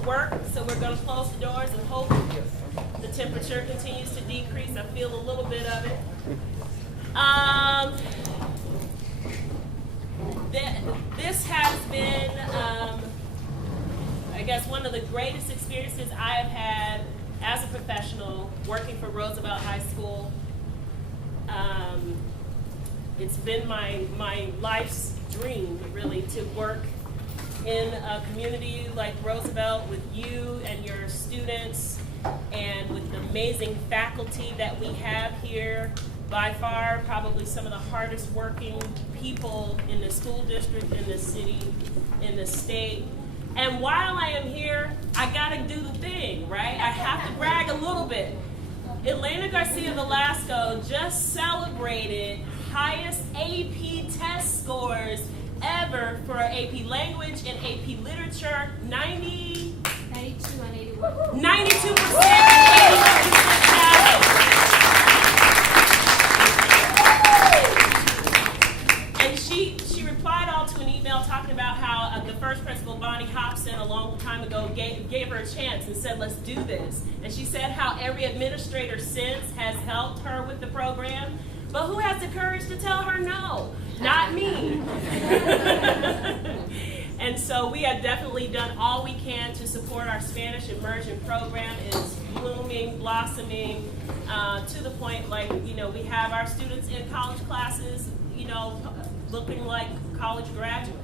to work, so we're going to close the doors and hope the temperature continues to decrease. I feel a little bit of it. This has been, I guess, one of the greatest experiences I have had as a professional working for Roosevelt High School. It's been my life's dream, really, to work in a community like Roosevelt with you and your students and with the amazing faculty that we have here. By far, probably some of the hardest working people in the school district, in the city, in the state. And while I am here, I gotta do the thing, right? I have to brag a little bit. Elena Garcia Velasco just celebrated highest AP test scores ever for AP Language and AP Literature, 92 and 81. 92% and 81% And she replied all to an email talking about how the first principal, Bonnie Hobson, a long time ago gave her a chance and said, let's do this. And she said how every administrator since has helped her with the program. But who has the courage to tell her no? Not me. And so we have definitely done all we can to support our Spanish immersion program. It's blooming, blossoming, to the point like, we have our students in college classes, looking like college graduates.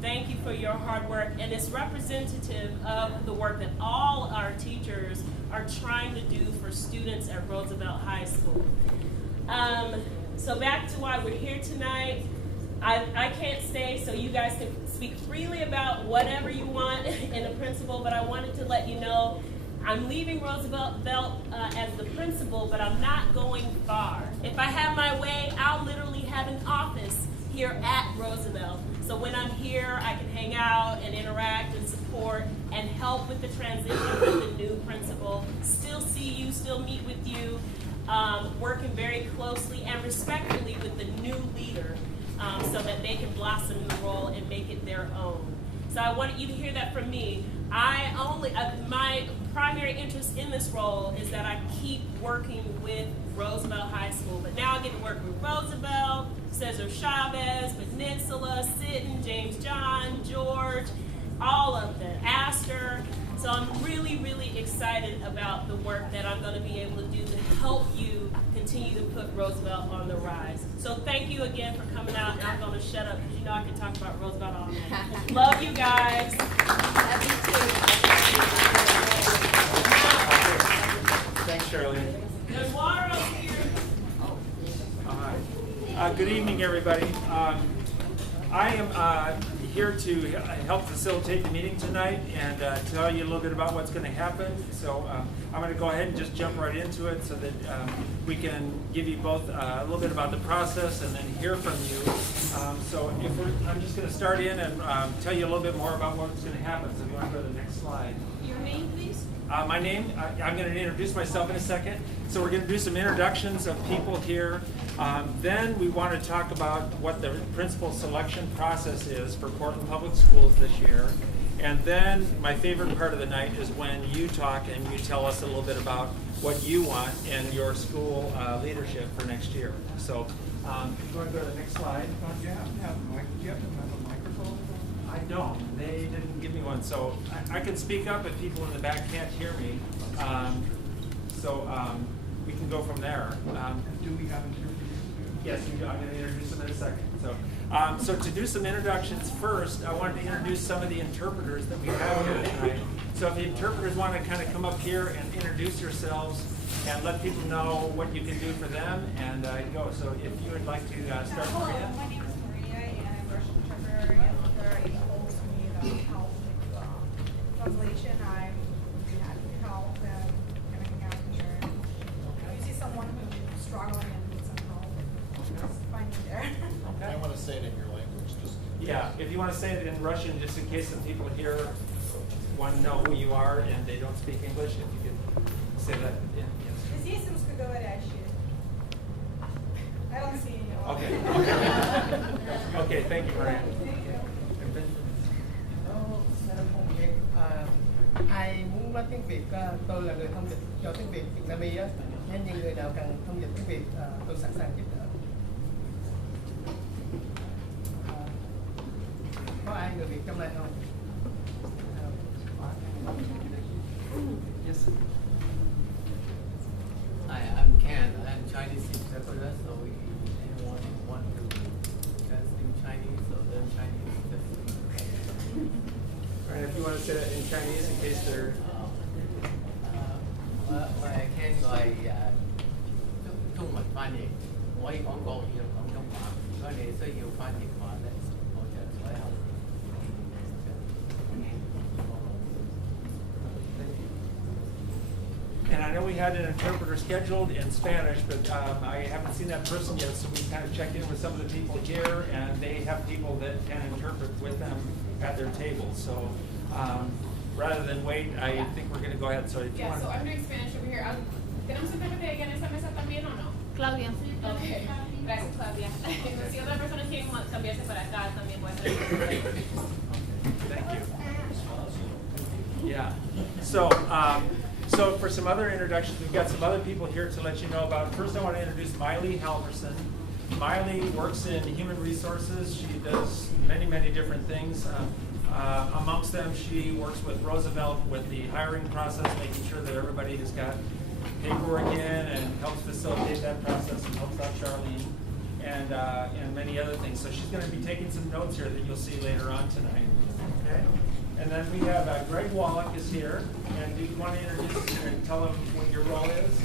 Thank you for your hard work, and it's representative of the work that all our teachers are trying to do for students at Roosevelt High School. So back to why we're here tonight. I can't stay, so you guys can speak freely about whatever you want in the principal, but I wanted to let you know I'm leaving Roosevelt as the principal, but I'm not going far. If I have my way, I'll literally have an office here at Roosevelt. So when I'm here, I can hang out and interact and support and help with the transition with the new principal, still see you, still meet with you, working very closely and respectfully with the new leader so that they can blossom in the role and make it their own. So I wanted you to hear that from me. My primary interest in this role is that I keep working with Roosevelt High School, but now I get to work with Roosevelt, Cesar Chavez, Peninsula, Sitten, James John, George, all of them, Astor. So I'm really, really excited about the work that I'm going to be able to do to help you continue to put Roosevelt on the rise. So thank you again for coming out, and I'm going to shut up because I can talk about Roosevelt all night. Love you guys. Love you too. Thanks, Charlene. There's water over here. Good evening, everybody. I am here to help facilitate the meeting tonight and tell you a little bit about what's going to happen. So I'm going to go ahead and just jump right into it so that we can give you both a little bit about the process and then hear from you. I'm just going to start in and tell you a little bit more about what's going to happen. So if you want to go to the next slide. Your name, please? My name, I'm going to introduce myself in a second. So we're going to do some introductions of people here. Then we want to talk about what the principal selection process is for Portland Public Schools this year. And then my favorite part of the night is when you talk and you tell us a little bit about what you want in your school leadership for next year. So if you want to go to the next slide. Do you have a microphone? I don't. They didn't give me one. So I can speak up if people in the back can't hear me. We can go from there. Do we have interpreters? Yes, I'm going to introduce them in a second. So to do some introductions first, I wanted to introduce some of the interpreters that we have here tonight. So if the interpreters want to kind of come up here and introduce yourselves and let people know what you can do for them and go. So if you would like to start, Maria. My name is Maria, and I'm a Russian interpreter, and they're able to help with translation. I'm really happy to help them coming out here. If you see someone who's struggling and needs some help, just find me there. I want to say it in your language. Yeah, if you want to say it in Russian, just in case some people here want to know who you are and they don't speak English, if you could say that. Yeah, yes. Здесь русскоговорящие. I don't see anyone. Okay. Okay, thank you, Maria. Thank you. Hello, Madam Wolleck. tiếng Việt, tôi là người thông dịch cho tiếng Việt Vietnamese á, nên những người nào cần thông dịch tiếng Việt, tôi sẵn sàng giúp đỡ. Có ai người Việt trong này không? Yes. I'm Ken. I'm Chinese interpreter, so anyone want to speak Chinese, so learn Chinese. All right, if you want to say that in Chinese in case they're... I can 中文翻譯，我可以講國語又講中文。如果你需要翻譯嘅話咧，我就所有。And I know we had an interpreter scheduled in Spanish, but I haven't seen that person yet, so we kind of checked in with some of the people here, and they have people that can interpret with them at their tables. So rather than wait, I think we're going to go ahead. So if you Yeah, want so I'm doing Spanish over here. ¿Tenemos intérprete aquí en esta mesa también o no? Claudia. Okay. Gracias, Claudia. Si otra persona quiere cambiarse para acá, también puede ser. Thank you. Yeah. So, so for some other introductions, we've got some other people here to let you know about. First, I want to introduce Miley Halverson. Miley works in human resources. She does many, many different things. Amongst them, she works with Roosevelt with the hiring process, making sure that everybody has got paperwork in and helps facilitate that process and helps out Charlene and many other things. So she's going to be taking some notes here that you'll see later on tonight. Okay? And then we have Greg Wolleck is here. And do you want to introduce and tell him what your role is?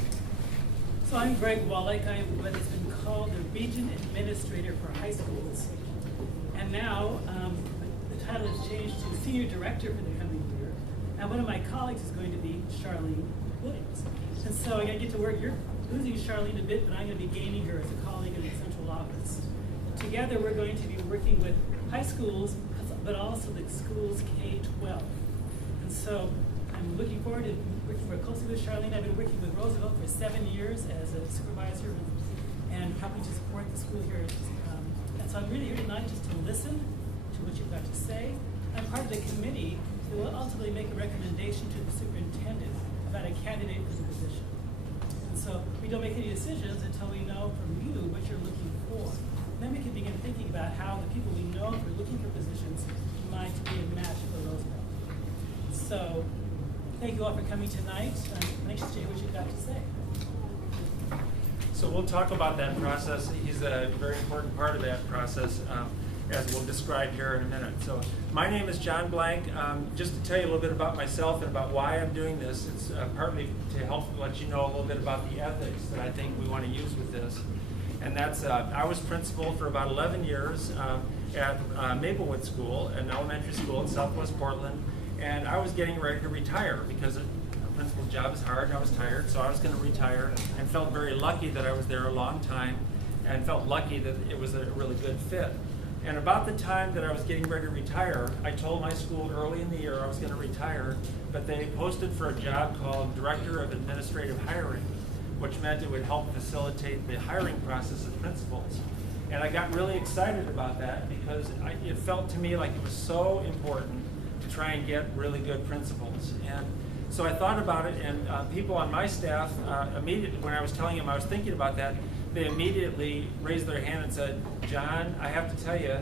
So I'm Greg Wolleck. I'm what has been called the Region Administrator for High Schools. And now the title has changed to Senior Director for the coming year. And one of my colleagues is going to be Charlene Williams. And so I get to work, you're losing Charlene a bit, but I'm going to be gaining her as a colleague in the central office. Together we're going to be working with high schools, but also the schools K-12. And so I'm looking forward to working more closely with Charlene. I've been working with Roosevelt for 7 years as a supervisor and helping to support the school here. And so I'm really here tonight just to listen to what you've got to say. I'm part of the committee that will ultimately make a recommendation to the superintendent about a candidate for the position. And so we don't make any decisions until we know from you what you're looking for. Then we can begin thinking about how the people we know who are looking for positions might be a match for Roosevelt. So thank you all for coming tonight. I'm anxious to hear what you've got to say. So we'll talk about that process. He's a very important part of that process, as we'll describe here in a minute. So my name is John Blanck. Just to tell you a little bit about myself and about why I'm doing this, it's partly to help let you know a little bit about the ethics that I think we want to use with this. And that's, I was principal for about 11 years at Maplewood School, an elementary school in Southwest Portland. And I was getting ready to retire because a principal's job is hard and I was tired, so I was going to retire and felt very lucky that I was there a long time and felt lucky that it was a really good fit. And about the time that I was getting ready to retire, I told my school early in the year I was going to retire, but they posted for a job called Director of Administrative Hiring, which meant it would help facilitate the hiring process of principals. And I got really excited about that because it felt to me like it was so important to try and get really good principals. And so I thought about it, and people on my staff, immediately, when I was telling them I was thinking about that, they immediately raised their hand and said, John, I have to tell you,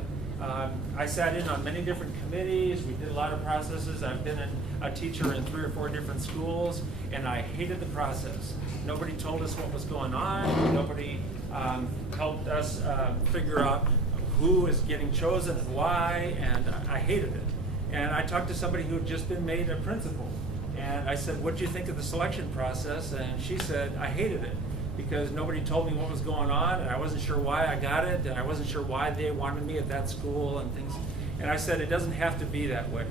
I sat in on many different committees, we did a lot of processes, I've been a teacher in 3 or 4 different schools, and I hated the process. Nobody told us what was going on, nobody helped us figure out who is getting chosen and why, and I hated it. And I talked to somebody who had just been made a principal, and I said, what do you think of the selection process? And she said, I hated it, because nobody told me what was going on, and I wasn't sure why I got it, and I wasn't sure why they wanted me at that school and things. And I said, it doesn't have to be that way,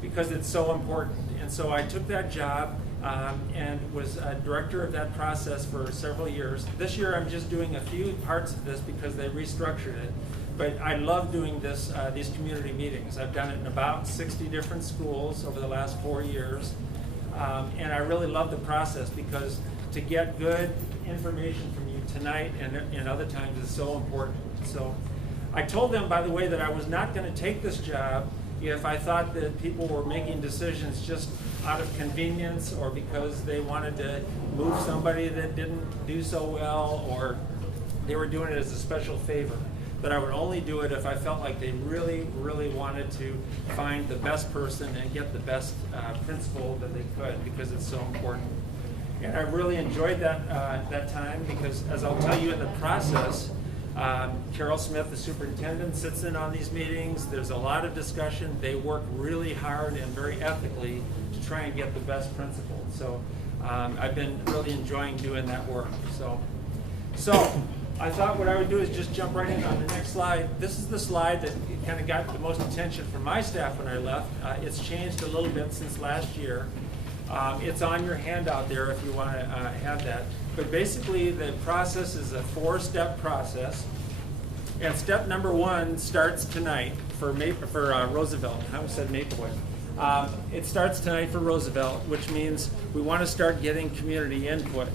because it's so important. And so I took that job and was a director of that process for several years. This year I'm just doing a few parts of this because they restructured it. But I love doing this, these community meetings. I've done it in about 60 different schools over the last 4 years. And I really love the process because to get good information from you tonight and other times is so important. So I told them, by the way, that I was not going to take this job if I thought that people were making decisions just out of convenience or because they wanted to move somebody that didn't do so well, or they were doing it as a special favor. That I would only do it if I felt like they really, really wanted to find the best person and get the best principal that they could, because it's so important. And I really enjoyed that time, because as I'll tell you in the process, Carole Smith, the superintendent, sits in on these meetings. There's a lot of discussion. They work really hard and very ethically to try and get the best principal. So I've been really enjoying doing that work. So I thought what I would do is just jump right in on the next slide. This is the slide that kind of got the most attention from my staff when I left. It's changed a little bit since last year. It's on your handout there if you want to have that. But basically the process is a 4-step process. And step number 1 starts tonight for Roosevelt. I almost said Maplewood. It starts tonight for Roosevelt, which means we want to start getting community input.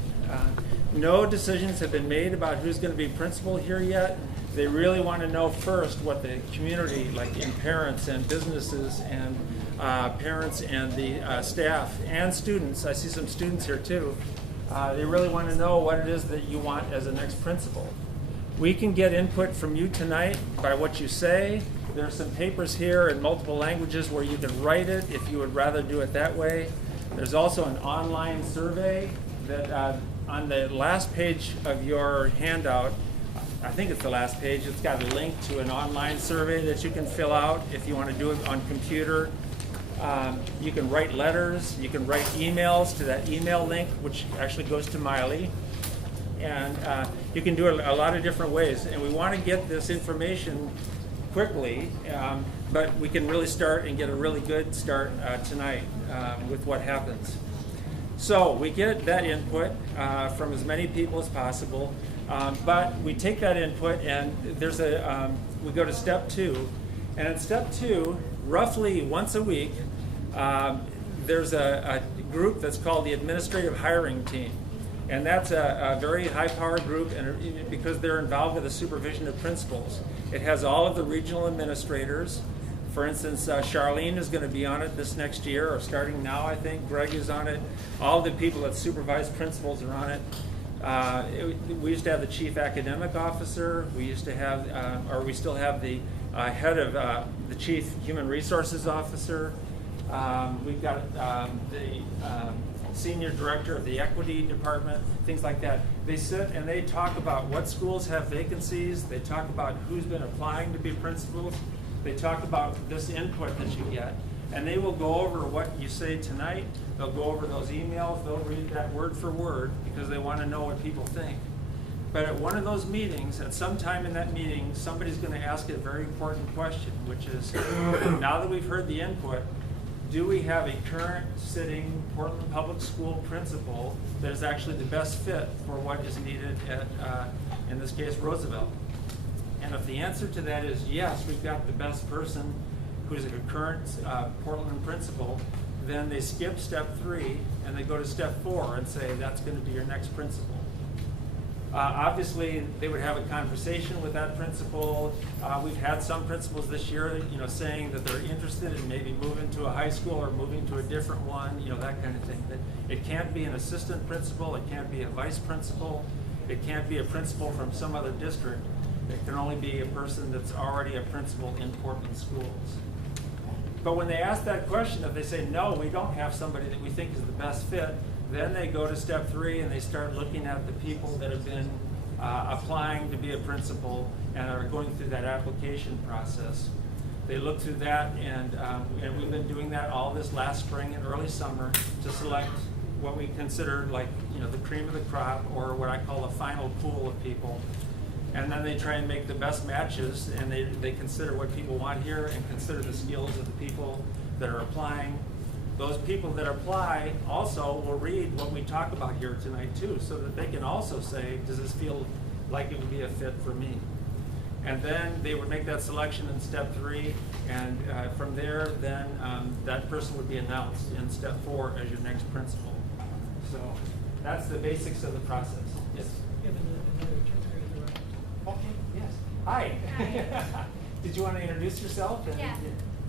No decisions have been made about who's going to be principal here yet. They really want to know first what the community, like in parents and businesses and parents and the staff and students, I see some students here too, they really want to know what it is that you want as a next principal. We can get input from you tonight by what you say. There's some papers here in multiple languages where you can write it if you would rather do it that way. There's also an online survey that on the last page of your handout, I think it's the last page, it's got a link to an online survey that you can fill out if you want to do it on computer. You can write letters, you can write emails to that email link, which actually goes to Miley. And you can do it a lot of different ways. And we want to get this information quickly, but we can really start and get a really good start tonight with what happens. So we get that input from as many people as possible, but we take that input and there's we go to step 2. And in step 2, roughly once a week, there's a group that's called the Administrative Hiring Team. And that's a very high-powered group, and because they're involved with the supervision of principals. It has all of the regional administrators. For instance, Charlene is going to be on it this next year, or starting now, I think. Greg is on it. All the people that supervise principals are on it. We used to have the chief academic officer. We used to have, or we still have the head of the chief human resources officer. We've got the senior director of the equity department, things like that. They sit and they talk about what schools have vacancies. They talk about who's been applying to be principals. They talk about this input that you get. And they will go over what you say tonight. They'll go over those emails. They'll read that word for word because they want to know what people think. But at one of those meetings, at some time in that meeting, somebody's going to ask a very important question, which is, now that we've heard the input, do we have a current sitting Portland Public School principal that is actually the best fit for what is needed at, in this case, Roosevelt? And if the answer to that is yes, we've got the best person who's a current Portland principal, then they skip step 3 and they go to step 4 and say that's going to be your next principal. Obviously, they would have a conversation with that principal. We've had some principals this year, saying that they're interested in maybe moving to a high school or moving to a different one, that kind of thing. It can't be an assistant principal. It can't be a vice principal. It can't be a principal from some other district. It can only be a person that's already a principal in Portland schools. But when they ask that question, if they say, no, we don't have somebody that we think is the best fit, then they go to step 3 and they start looking at the people that have been applying to be a principal and are going through that application process. They look through that, and we've been doing that all this last spring and early summer to select what we consider like the cream of the crop, or what I call a final pool of people. And then they try and make the best matches, and they consider what people want here and consider the skills of the people that are applying. Those people that apply also will read what we talk about here tonight too, so that they can also say, does this feel like it would be a fit for me? And then they would make that selection in step 3, and from there, then that person would be announced in step 4 as your next principal. So that's the basics of the process. Yes? Okay, yes. Hi. Hi. Did you want to introduce yourself? Yeah.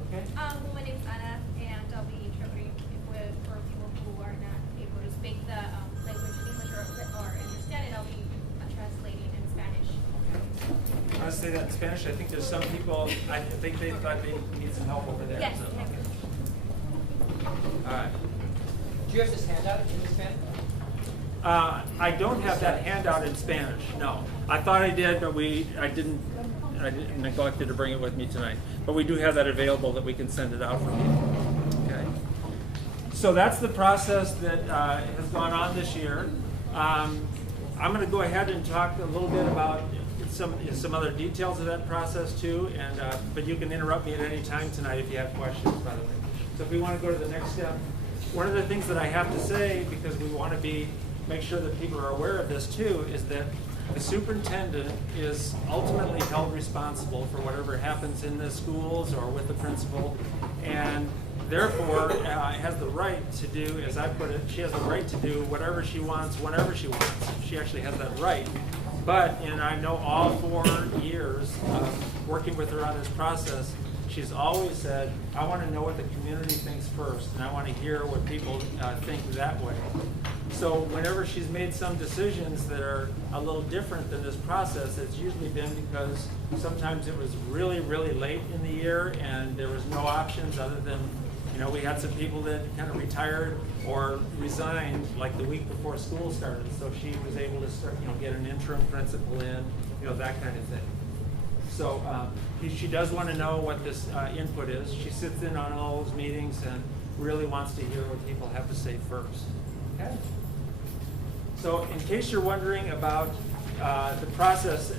Okay. Well, my name's Anna, and I'll be interpreting for speak the language English or understand it, I'll be translating in Spanish. I want to say that in Spanish. I think there's some people, I think they thought they need some help over there. Yes. So, okay. All right. Do you have this handout in Spanish? I don't have that handout in Spanish, no. I thought I did, but I neglected to bring it with me tonight. But we do have that available that we can send it out from you. Okay. So that's the process that has gone on this year. I'm going to go ahead and talk a little bit about some other details of that process too, and but you can interrupt me at any time tonight if you have questions, by the way. So if we want to go to the next step, one of the things that I have to say, because we want to make sure that people are aware of this too, is that the superintendent is ultimately held responsible for whatever happens in the schools or with the principal, and therefore has the right to do, as I put it, she has the right to do whatever she wants, whenever she wants. She actually has that right. But, and I know all 4 years of working with her on this process, she's always said, I want to know what the community thinks first, and I want to hear what people think that way. So whenever she's made some decisions that are a little different than this process, it's usually been because sometimes it was really, really late in the year and there was no options other than, you know, we had some people that kind of retired or resigned like the week before school started. So she was able to start, get an interim principal in, that kind of thing. So she does want to know what this input is. She sits in on all those meetings and really wants to hear what people have to say first. Okay. So in case you're wondering about the process,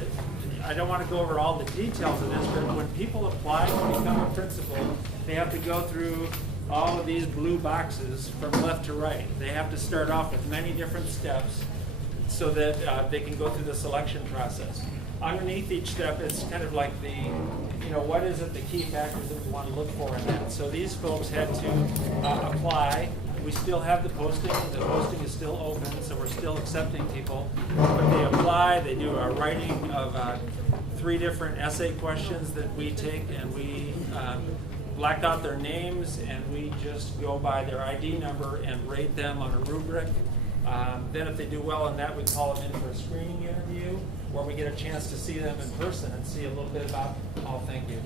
I don't want to go over all the details of this, but when people apply to become a principal, they have to go through all of these blue boxes from left to right. They have to start off with many different steps so that they can go through the selection process. Underneath each step, it's kind of like the, what is it, the key factors that we want to look for in that. So these folks had to apply. We still have the posting. The posting is still open, so we're still accepting people. But they apply. They do a writing of 3 different essay questions that we take, and we black out their names, and we just go by their ID number and rate them on a rubric. Then if they do well on that, we call them in for a screening interview, where we get a chance to see them in person and see a little bit about, oh, thank you.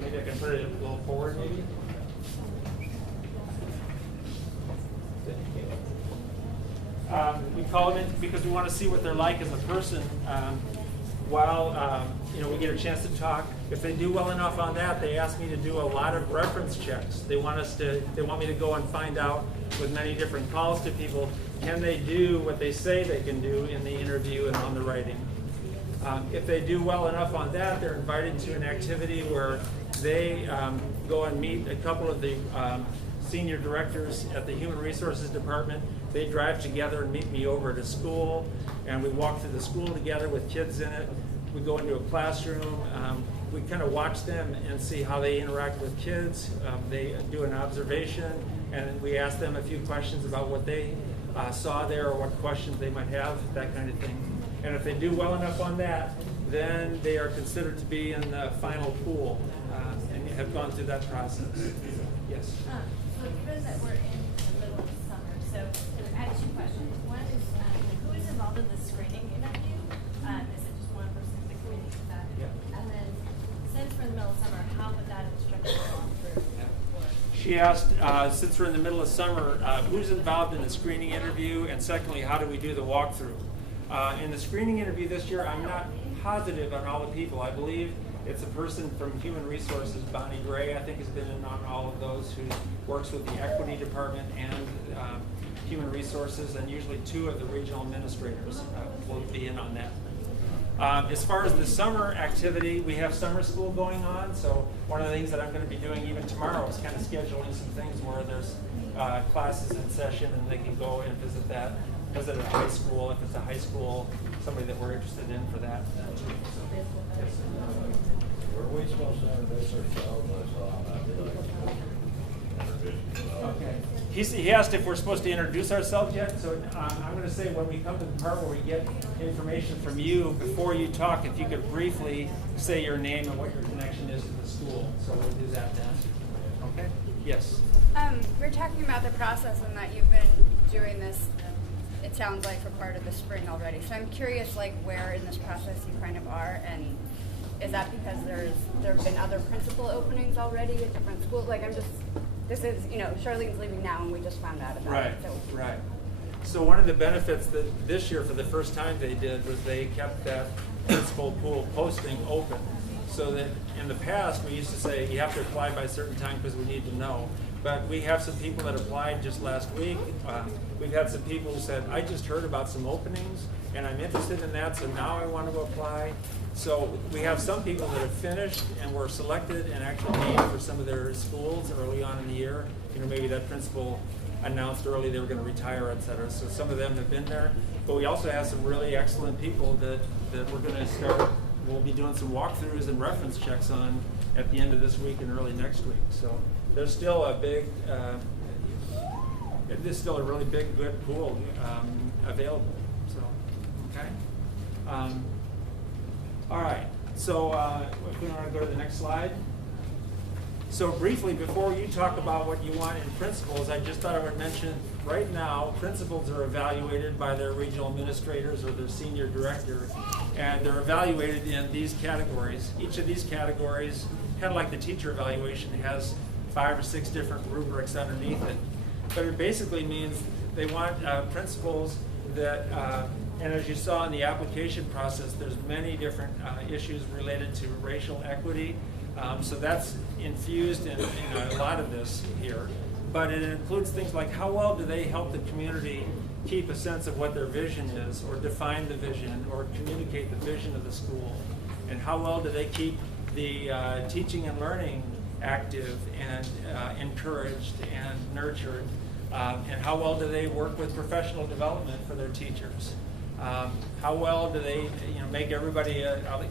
Maybe I can put it a little forward, maybe. We call them in because we want to see what they're like as a person while we get a chance to talk. If they do well enough on that, they ask me to do a lot of reference checks. They want me to go and find out with many different calls to people, can they do what they say they can do in the interview and on the writing? If they do well enough on that, they're invited to an activity where they go and meet a couple of the senior directors at the Human Resources Department. They drive together and meet me over at a school, and we walk through the school together with kids in it. We go into a classroom. We kind of watch them and see how they interact with kids. They do an observation, and we ask them a few questions about what they saw there or what questions they might have, that kind of thing. And if they do well enough on that, then they are considered to be in the final pool and have gone through that process. Yes? So given that we're in the middle of summer, so I have 2 questions. One is, who is involved in the screening interview? Is it just one person in the committee for that? Yeah. And then, since we're in the middle of summer, how would that instructor go through? She asked, since we're in the middle of summer, who's involved in the screening interview, and secondly, how do we do the walkthrough? In the screening interview this year, I'm not positive on all the people. I believe it's a person from Human Resources, Bonnie Gray, I think has been in on all of those, who works with the Equity Department and Human Resources, and usually 2 of the regional administrators will be in on that. As far as the summer activity, we have summer school going on, so one of the things that I'm going to be doing even tomorrow is kind of scheduling some things where there's classes in session and they can go and visit a high school, if it's a high school, somebody that we're interested in for that. Yes. Were we supposed to introduce ourselves? I saw on that Okay. He asked if we're supposed to introduce ourselves yet, so I'm going to say when we come to the part where we get information from you, before you talk, if you could briefly say your name and what your connection is to the school. So we'll do that then. Okay? Yes. We're talking about the process and that you've been doing this, it sounds like for part of the spring already. So I'm curious, like, where in this process you kind of are, and is that because there have been other principal openings already at different schools? Like, this is, Charlene's leaving now, and we just found out about it. So. Right. So one of the benefits that this year, for the first time they did, was they kept that principal pool posting open. So that in the past, we used to say, you have to apply by a certain time because we need to know. But we have some people that applied just last week. We've had some people who said, I just heard about some openings and I'm interested in that, so now I want to apply. So we have some people that have finished and were selected and actually named for some of their schools early on in the year. Maybe that principal announced early they were going to retire, et cetera. So some of them have been there. But we also have some really excellent people that we're going to start, we'll be doing some walkthroughs and reference checks on at the end of this week and early next week. So there's still a big, there's still a really big, good pool available. So, okay. All right. So if we want to go to the next slide. So briefly, before you talk about what you want in principals, I just thought I would mention right now, principals are evaluated by their regional administrators or their senior director, and they're evaluated in these categories. Each of these categories, kind of like the teacher evaluation, has 5 or 6 different rubrics underneath it. But it basically means they want principals that, and as you saw in the application process, there's many different issues related to racial equity. So that's infused in a lot of this here. But it includes things like how well do they help the community keep a sense of what their vision is, or define the vision, or communicate the vision of the school. And how well do they keep the teaching and learning active and encouraged and nurtured. And how well do they work with professional development for their teachers? How well do they make everybody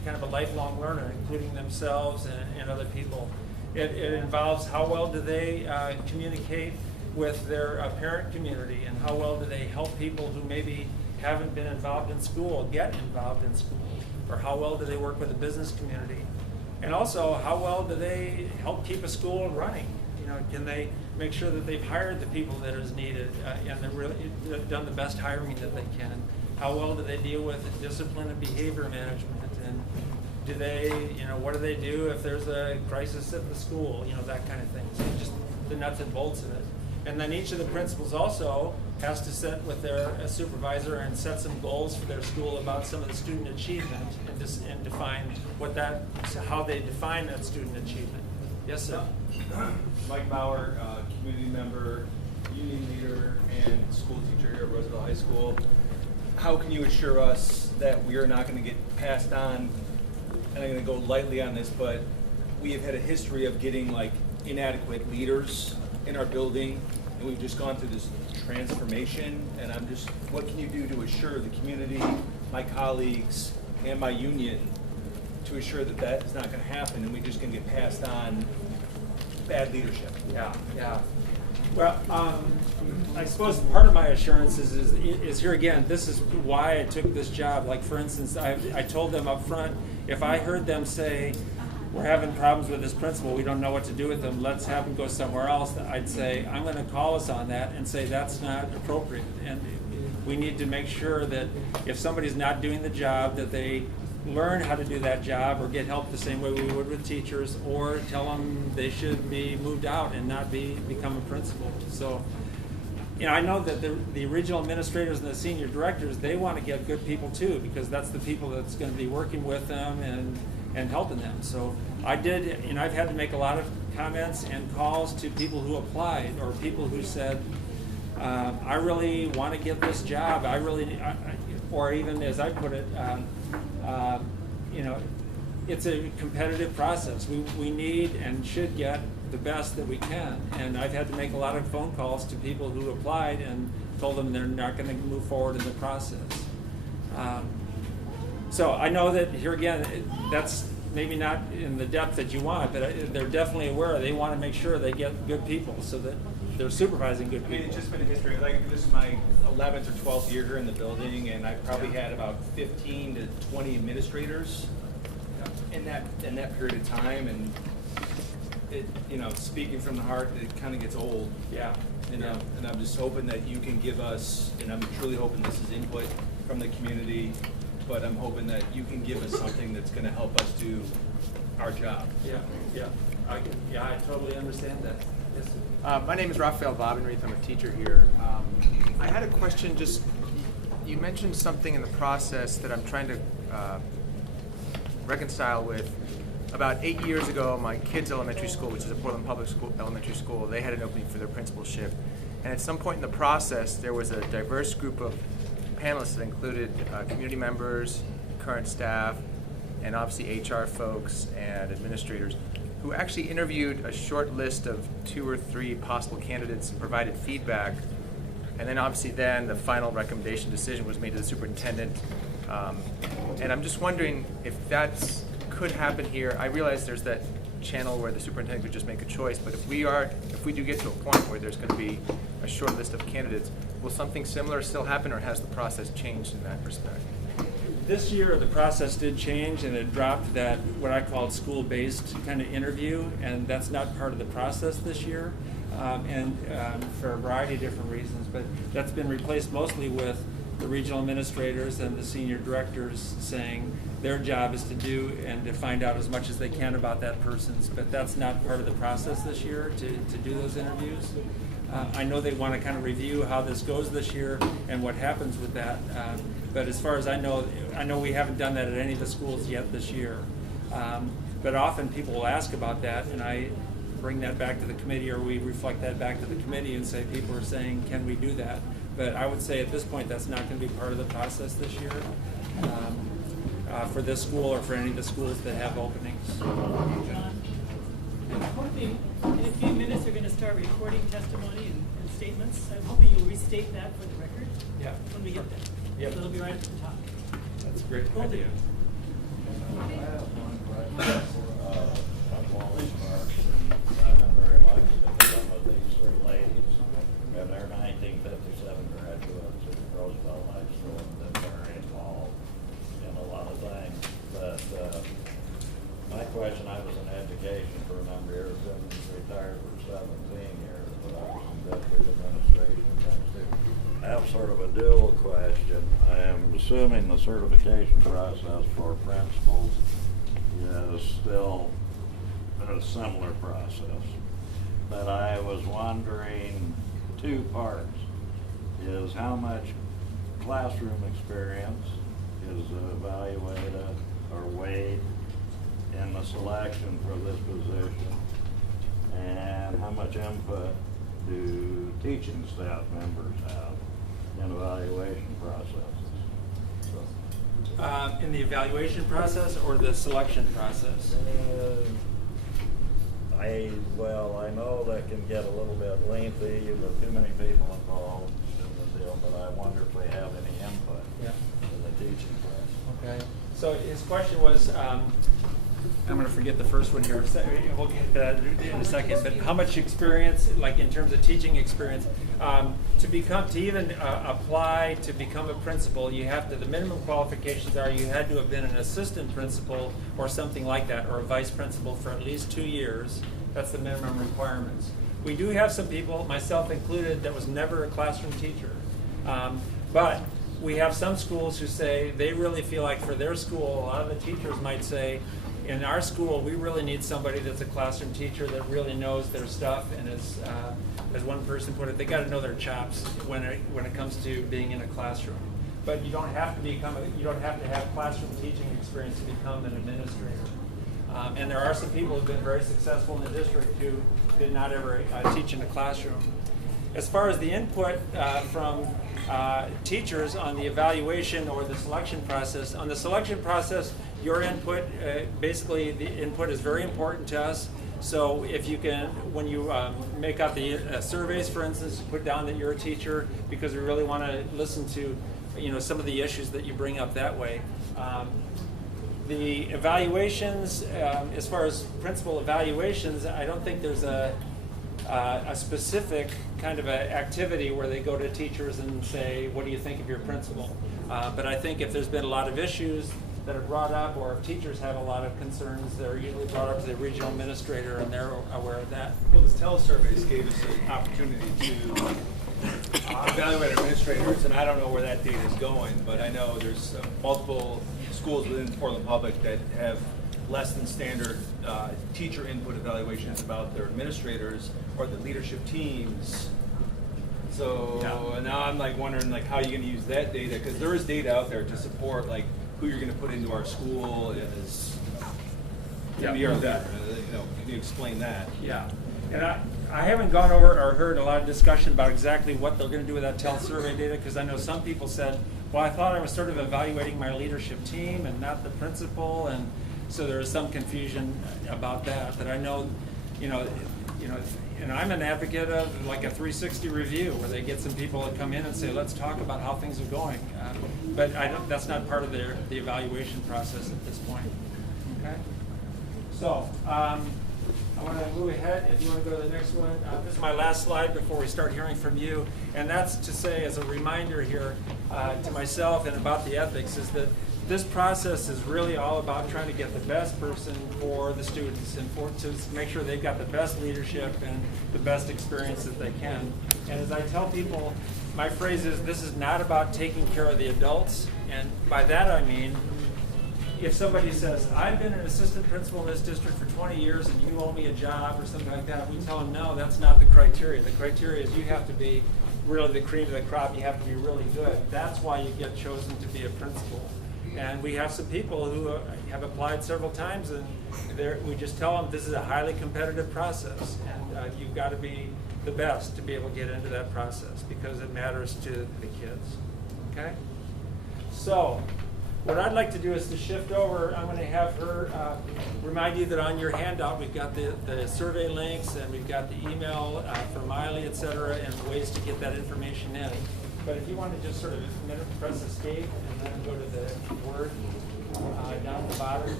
kind of a lifelong learner, including themselves and other people? It involves how well do they communicate with their parent community, and how well do they help people who maybe haven't been involved in school get involved in school, or how well do they work with the business community? And also, how well do they help keep a school running? Can they make sure that they've hired the people that is needed and they've done the best hiring that they can? How well do they deal with discipline and behavior management? And do they, what do they do if there's a crisis at the school? That kind of thing. So just the nuts and bolts of it. And then each of the principals also has to sit with their supervisor and set some goals for their school about some of the student achievement and define how they define that student achievement. Yes, sir. Mike Bauer, community member, union leader, and school teacher here at Roosevelt High School. How can you assure us that we are not going to get passed on, and I'm going to go lightly on this, but we have had a history of getting inadequate leaders in our building, and we've just gone through this transformation, and what can you do to assure the community, my colleagues, and my union to assure that that is not going to happen and we're just going to get passed on bad leadership? Yeah. Well, I suppose part of my assurance is here again, this is why I took this job. Like, for instance, I told them up front, if I heard them say, we're having problems with this principal, we don't know what to do with them, let's have them go somewhere else, I'd say, I'm going to call us on that and say that's not appropriate. And we need to make sure that if somebody's not doing the job, that they learn how to do that job or get help the same way we would with teachers, or tell them they should be moved out and not become a principal. So, I know that the regional administrators and the senior directors, they want to get good people too, because that's the people that's going to be working with them and helping them. So I did, I've had to make a lot of comments and calls to people who applied or people who said, I really want to get this job. Or even as I put it, it's a competitive process. We need and should get the best that we can. And I've had to make a lot of phone calls to people who applied and told them they're not going to move forward in the process. So I know that here again, that's maybe not in the depth that you want, but they're definitely aware. They want to make sure they get good people so that they're supervising good people. It's just been a history. This is my 11th or 12th year here in the building, and I've probably had about 15 to 20 administrators in that period of time, and it, speaking from the heart, it kind of gets old. Yeah. And I'm just hoping that you can give us, and I'm truly hoping this is input from the community, but I'm hoping that you can give us something that's gonna help us do our job. Yeah, I totally understand that. Yes, sir. My name is Raphael Bobenreith. I'm a teacher here. I had a question. Just you mentioned something in the process that I'm trying to reconcile with. About 8 years ago, my kids' elementary school, which is a Portland Public School elementary school, they had an opening for their principalship. And at some point in the process, there was a diverse group of panelists that included community members, current staff, and obviously HR folks and administrators, who actually interviewed a short list of 2 or 3 possible candidates and provided feedback. And then obviously the final recommendation decision was made to the superintendent. And I'm just wondering if that's could happen here. I realize there's that channel where the superintendent could just make a choice, but if we do get to a point where there's going to be a short list of candidates, will something similar still happen, or has the process changed in that respect? This year, the process did change, and it dropped that what I called school-based kind of interview, and that's not part of the process this year, for a variety of different reasons. But that's been replaced mostly with the regional administrators and the senior directors saying their job is to do and to find out as much as they can about that person's. But that's not part of the process this year to do those interviews. I know they want to kind of review how this goes this year and what happens with that. But as far as I know we haven't done that at any of the schools yet this year. But often people will ask about that, and I bring that back to the committee, or we reflect that back to the committee and say, people are saying, can we do that? But I would say at this point that's not going to be part of the process this year for this school or for any of the schools that have openings. John, I'm hoping in a few minutes we're going to start recording testimony and statements. I'm hoping you'll restate that for the record when we get there. Yep. So it'll be right at the top. That's a great Hold idea. it. I have one question for Wolleck. I know very much that some of these 3 ladies, and they're 1957 graduates of Roosevelt High School, and they're very involved in a lot of things. But my question, I was in education for a number of years and retired for 17 years, but I was in district administration and things too. I have sort of a dual question. I am assuming the certification process for principals is still a similar process. But I was wondering 2 parts. Is how much classroom experience is evaluated or weighed in the selection for this position, and how much input do teaching staff members have in evaluation processes? In the evaluation process or the selection process? I know that can get a little bit lengthy with too many people involved in the deal, but I wonder if they have any input in the teaching process. Okay. So his question was, I'm going to forget the first one here. We'll get that in a second. But how much experience, like in terms of teaching experience, to even apply to become a principal, you have to. The minimum qualifications are you had to have been an assistant principal or something like that, or a vice principal for at least 2 years. That's the minimum requirements. We do have some people, myself included, that was never a classroom teacher, but we have some schools who say they really feel like for their school, a lot of the teachers might say, in our school, we really need somebody that's a classroom teacher that really knows their stuff, and as one person put it, they got to know their chops when it comes to being in a classroom. But you don't have to have classroom teaching experience to become an administrator. And there are some people who've been very successful in the district who did not ever teach in a classroom. As far as the input from teachers on the evaluation or the selection process, on the selection process, your input, basically the input is very important to us. So if you can, when you make out the surveys, for instance, put down that you're a teacher, because we really want to listen to, some of the issues that you bring up that way. The evaluations, as far as principal evaluations, I don't think there's a specific kind of a activity where they go to teachers and say, what do you think of your principal? But I think if there's been a lot of issues, that are brought up, or if teachers have a lot of concerns, they're usually brought up to the regional administrator, and they're aware of that. Well, this telesurveys gave us an opportunity to evaluate administrators, and I don't know where that data is going, but I know there's multiple schools within Portland Public that have less than standard teacher input evaluations about their administrators or the leadership teams. So now I'm like wondering like how you're going to use that data, because there is data out there to support like who you're going to put into our school is to be our leader. You know, can you explain that? Yeah, and I haven't gone over or heard a lot of discussion about exactly what they're going to do with that telesurvey data, because I know some people said, well, I thought I was sort of evaluating my leadership team and not the principal, and so there is some confusion about that. But I know, and I'm an advocate of like a 360 review where they get some people that come in and say, let's talk about how things are going. But that's not part of the evaluation process at this point. Okay. So I want to move ahead. If you want to go to the next one, this is my last slide before we start hearing from you, and that's to say, as a reminder here to myself and about the ethics, is that this process is really all about trying to get the best person for the students and to make sure they've got the best leadership and the best experience that they can. And as I tell people, my phrase is, this is not about taking care of the adults, and by that I mean, if somebody says, I've been an assistant principal in this district for 20 years and you owe me a job or something like that, we tell them, no, that's not the criteria. The criteria is you have to be really the cream of the crop. You have to be really good. That's why you get chosen to be a principal. And we have some people who have applied several times, and we just tell them this is a highly competitive process, and you've got to be the best to be able to get into that process because it matters to the kids. Okay? So what I'd like to do is to shift over. I'm going to have her remind you that on your handout we've got the survey links, and we've got the email for Miley, et cetera, and ways to get that information in. But if you want to just sort of press escape and then go to the Word down at the bottom.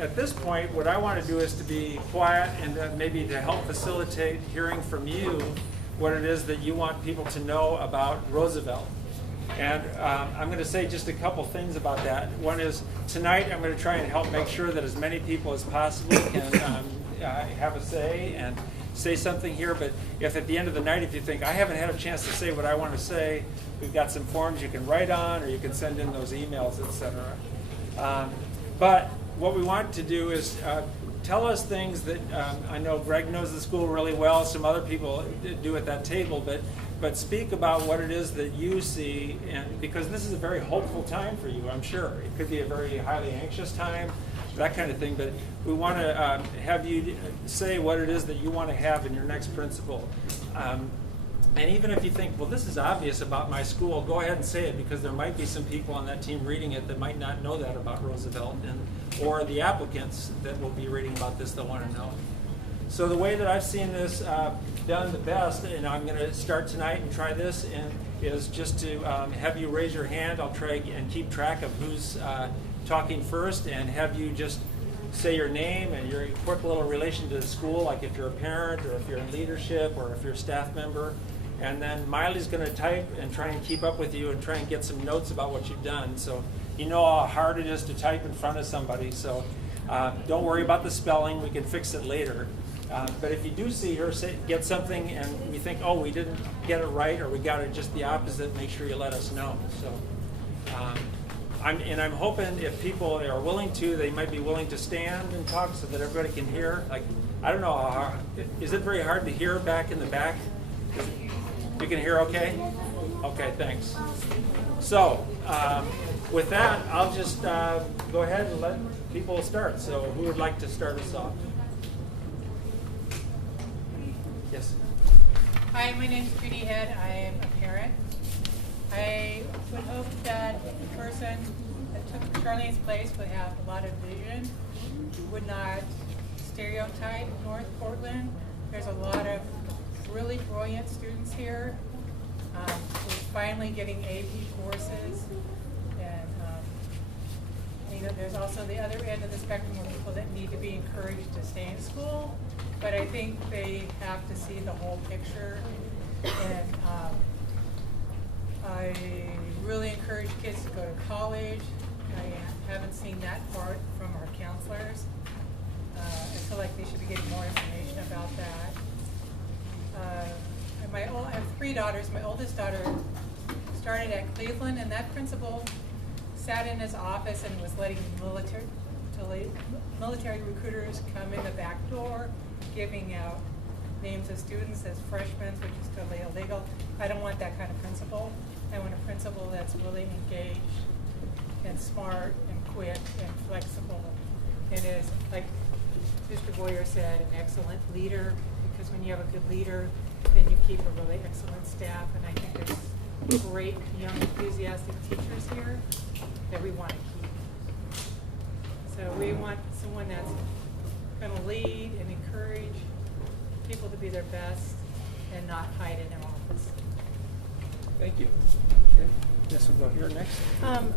At this point, what I want to do is to be quiet and maybe to help facilitate hearing from you what it is that you want people to know about Roosevelt. And I'm going to say just a couple things about that. One is, tonight I'm going to try and help make sure that as many people as possible can have a say and say something here. But if at the end of the night, if you think, I haven't had a chance to say what I want to say, we've got some forms you can write on, or you can send in those emails, etc. But what we want to do is tell us things that I know Greg knows the school really well, some other people do at that table, but speak about what it is that you see, and because this is a very hopeful time for you, I'm sure. It could be a very highly anxious time, that kind of thing, but we want to have you say what it is that you want to have in your next principal. And even if you think, well, this is obvious about my school, go ahead and say it, because there might be some people on that team reading it that might not know that about Roosevelt, or the applicants that will be reading about this that want to know. So the way that I've seen this done the best, and I'm going to start tonight and try this, is just to have you raise your hand. I'll try and keep track of who's talking first, and have you just say your name and your quick little relation to the school, like if you're a parent, or if you're in leadership, or if you're a staff member. And then Miley's going to type and try and keep up with you and try and get some notes about what you've done. So you know how hard it is to type in front of somebody, so don't worry about the spelling. We can fix it later. But if you do see her get something and we think, oh, we didn't get it right, or we got it just the opposite, make sure you let us know. So I'm hoping if people are willing to, they might be willing to stand and talk so that everybody can hear. Like, I don't know how hard. Is it very hard to hear back in the back? You can hear okay? Okay, thanks. So with that, I'll just go ahead and let people start. So who would like to start us off? Yes. Hi, my name is Judy Head. I am a parent. I would hope that the person that took Charlene's place would have a lot of vision, would not stereotype North Portland. There's a lot of really brilliant students here. We're finally getting AP courses, and there's also the other end of the spectrum where people that need to be encouraged to stay in school, but I think they have to see the whole picture. And I really encourage kids to go to college, I haven't seen that part from our counselors. I feel like they should be getting more information about that. And I have 3 daughters. My oldest daughter started at Cleveland, and that principal sat in his office and was letting military recruiters come in the back door, giving out names of students as freshmen, which is totally illegal. I don't want that kind of principal. I want a principal that's really engaged and smart and quick and flexible. And is, like Mr. Boyer said, an excellent leader, because when you have a good leader, then you keep a really excellent staff. And I think there's great young enthusiastic teachers here that we want to keep. So we want someone that's going to lead and encourage people to be their best and not hide in their office. Thank you. Okay. Yes, we'll go here next.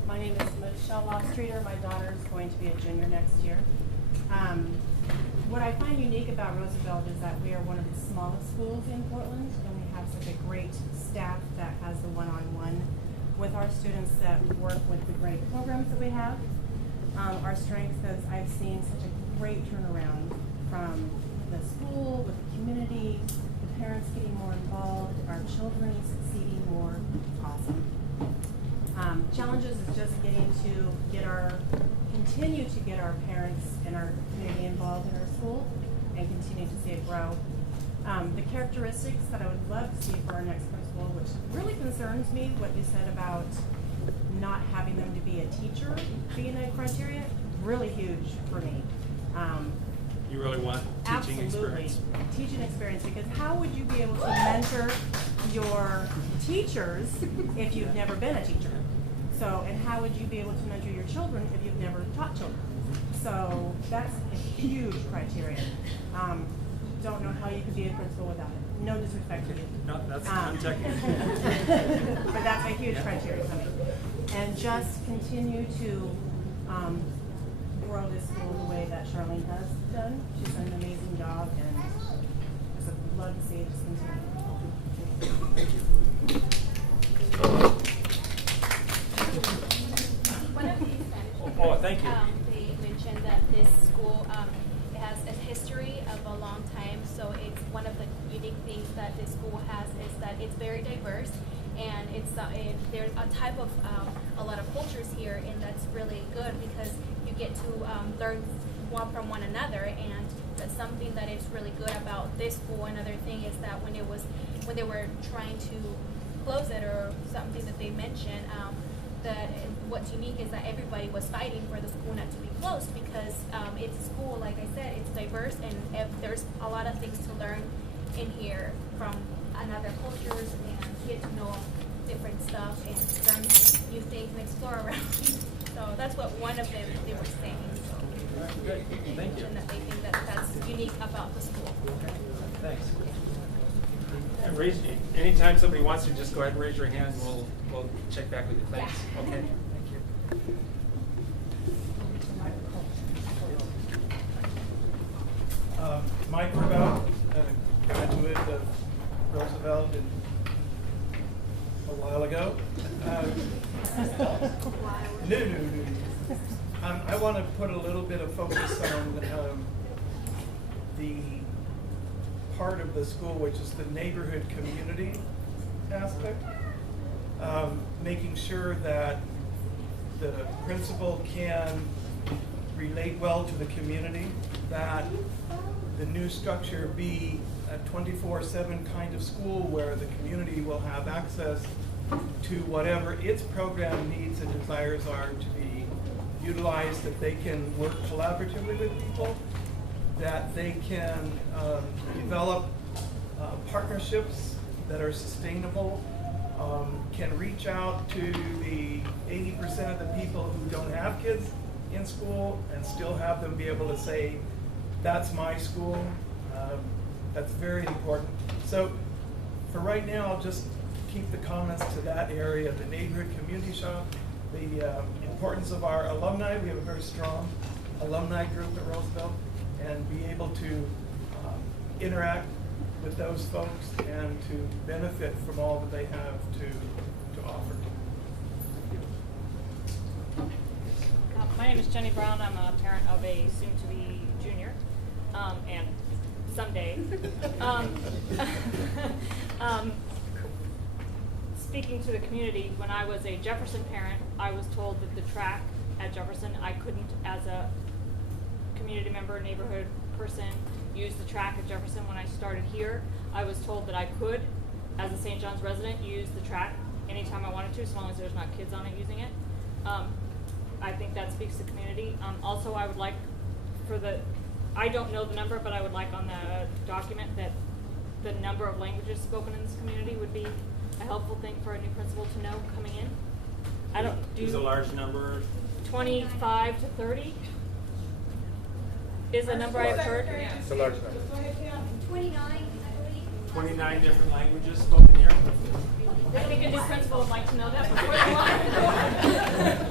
My name is Michelle Lostreeter. My daughter is going to be a junior next year. What I find unique about Roosevelt is that we are one of the smallest schools in Portland, and we have such a great staff that has the one-on-one with our students that work with the great programs that we have. Our strength is I've seen such a great turnaround from the school, with the community, the parents getting more involved, our children succeeding more. Awesome. Challenges is just continue to get our parents and our community involved in our school and continue to see it grow. The characteristics that I would love to see for our next principal, which really concerns me, what you said about not having them to be a teacher being a criteria, really huge for me. You really want teaching experience? Absolutely, teaching experience, because how would you be able to mentor your teachers if you've never been a teacher? So, and how would you be able to mentor your children if you've never taught children? So that's a huge criteria. Don't know how you could be a principal without it. No disrespect to you. No, that's untechnical. But that's a huge criteria for me. And just continue to grow this school the way that Charlene has done. She's done an amazing job, and I just would love to see it just continue. Thank you. One of these Spanish Oh, thank you. they mentioned that this school it has a history of a long time, so it's one of the unique things that this school has is that it's very diverse, and there's a type of a lot of cultures here, and that's really good because you get to learn one from one another, and that's something that is really good about this school. Another thing is that when they were trying to close it, or something that they mentioned, that what's unique is that everybody was fighting for the school not to be closed, because it's a school, like I said, it's diverse, and there's a lot of things to learn in here from another cultures, and get to know different stuff and learn new things and explore around. So that's what one of them they were saying. So Good. Thank you. and that they think that that's unique about the school. Thanks. And anytime somebody wants to, just go ahead and raise your hand. We'll check back with you. Thanks. Yeah. Okay. Thank you. Mike Roosevelt, a graduate of Roosevelt a while ago. No. I want to put a little bit of focus on the part of the school, which is the neighborhood community aspect. Making sure that the principal can relate well to the community, that the new structure be a 24/7 kind of school where the community will have access to whatever its program needs and desires are to be utilized, that they can work collaboratively with people, that they can develop partnerships that are sustainable, can reach out to the 80% of the people who don't have kids in school and still have them be able to say, that's my school. That's very important. So for right now, I'll just keep the comments to that area, the neighborhood community shop, the importance of our alumni. We have a very strong alumni group at Roosevelt, and be able to interact with those folks and to benefit from all that they have to offer. My name is Jenny Brown. I'm a parent of a soon-to-be junior, and someday. Speaking to the community, when I was a Jefferson parent, I was told that the track at Jefferson, I couldn't, as a community member, neighborhood person, use the track at Jefferson. When I started here, I was told that I could, as a St. John's resident, use the track anytime I wanted to, as long as there's not kids on it using it. I think that speaks to community. Also, I would like for the, I don't know the number, but I would like on the document that the number of languages spoken in this community would be a helpful thing for a new principal to know coming in. I don't do. Is a large number? 25 to 30 is a number I've heard. It's a large number. 29, I believe. 29 different languages spoken here. I think a new principal would like to know that before they want.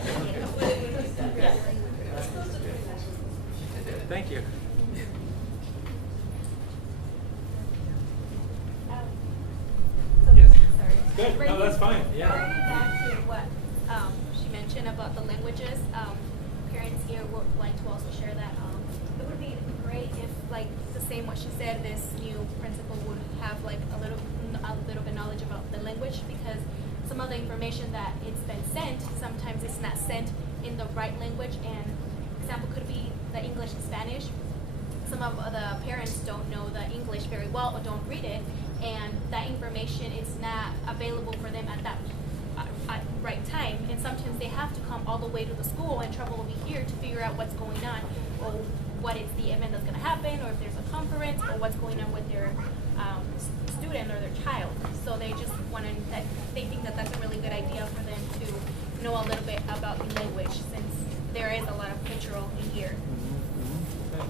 Thank you. Yes. Good. No, that's fine. Yeah. Back to what she mentioned about the languages. Parents here would like to also share that it would be great if, like the same what she said, this new principal would have like a little bit knowledge about the language, because some of the information that it's been sent, sometimes it's not sent in the right language. And example could be the English and Spanish. Some of the parents don't know the English very well or don't read it, and that information is not available for them at that right time. And sometimes they have to come all the way to the school and travel over here to figure out what's going on, or what is the event that's going to happen, or if there's a conference, or what's going on with their student or their child. So they just want to, they think that that's a really good idea for them to know a little bit about the language, since there is a lot of cultural in here. Okay.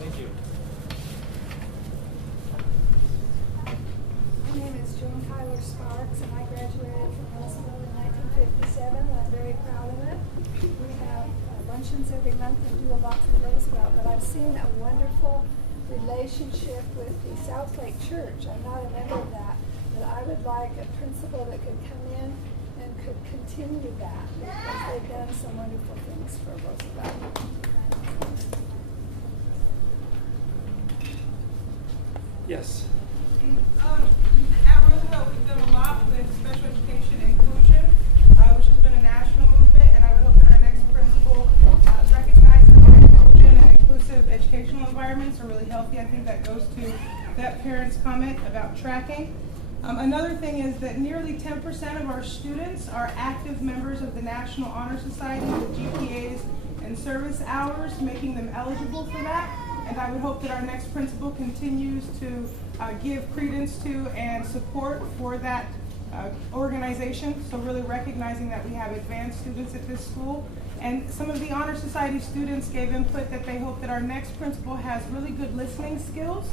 Thank you. My name is Joan Tyler Sparks, and I graduated from Roosevelt in 1957. I'm very proud of it. We have luncheons every month and do a lot for Roosevelt, but I've seen a wonderful relationship with the South Lake Church. I'm not a member of that, but I would like a principal that could come in and could continue that, because they've done some wonderful things for Roosevelt. Yes. At Roosevelt, we've done a lot with special education inclusion, which has been a national movement, and I would hope that our next principal recognizes that inclusion and inclusive educational environments are really healthy. I think that goes to that parent's comment about tracking. Another thing is that nearly 10% of our students are active members of the National Honor Society with GPAs and service hours, making them eligible for that. And I would hope that our next principal continues to give credence to and support for that organization. So really recognizing that we have advanced students at this school. And some of the Honor Society students gave input that they hope that our next principal has really good listening skills,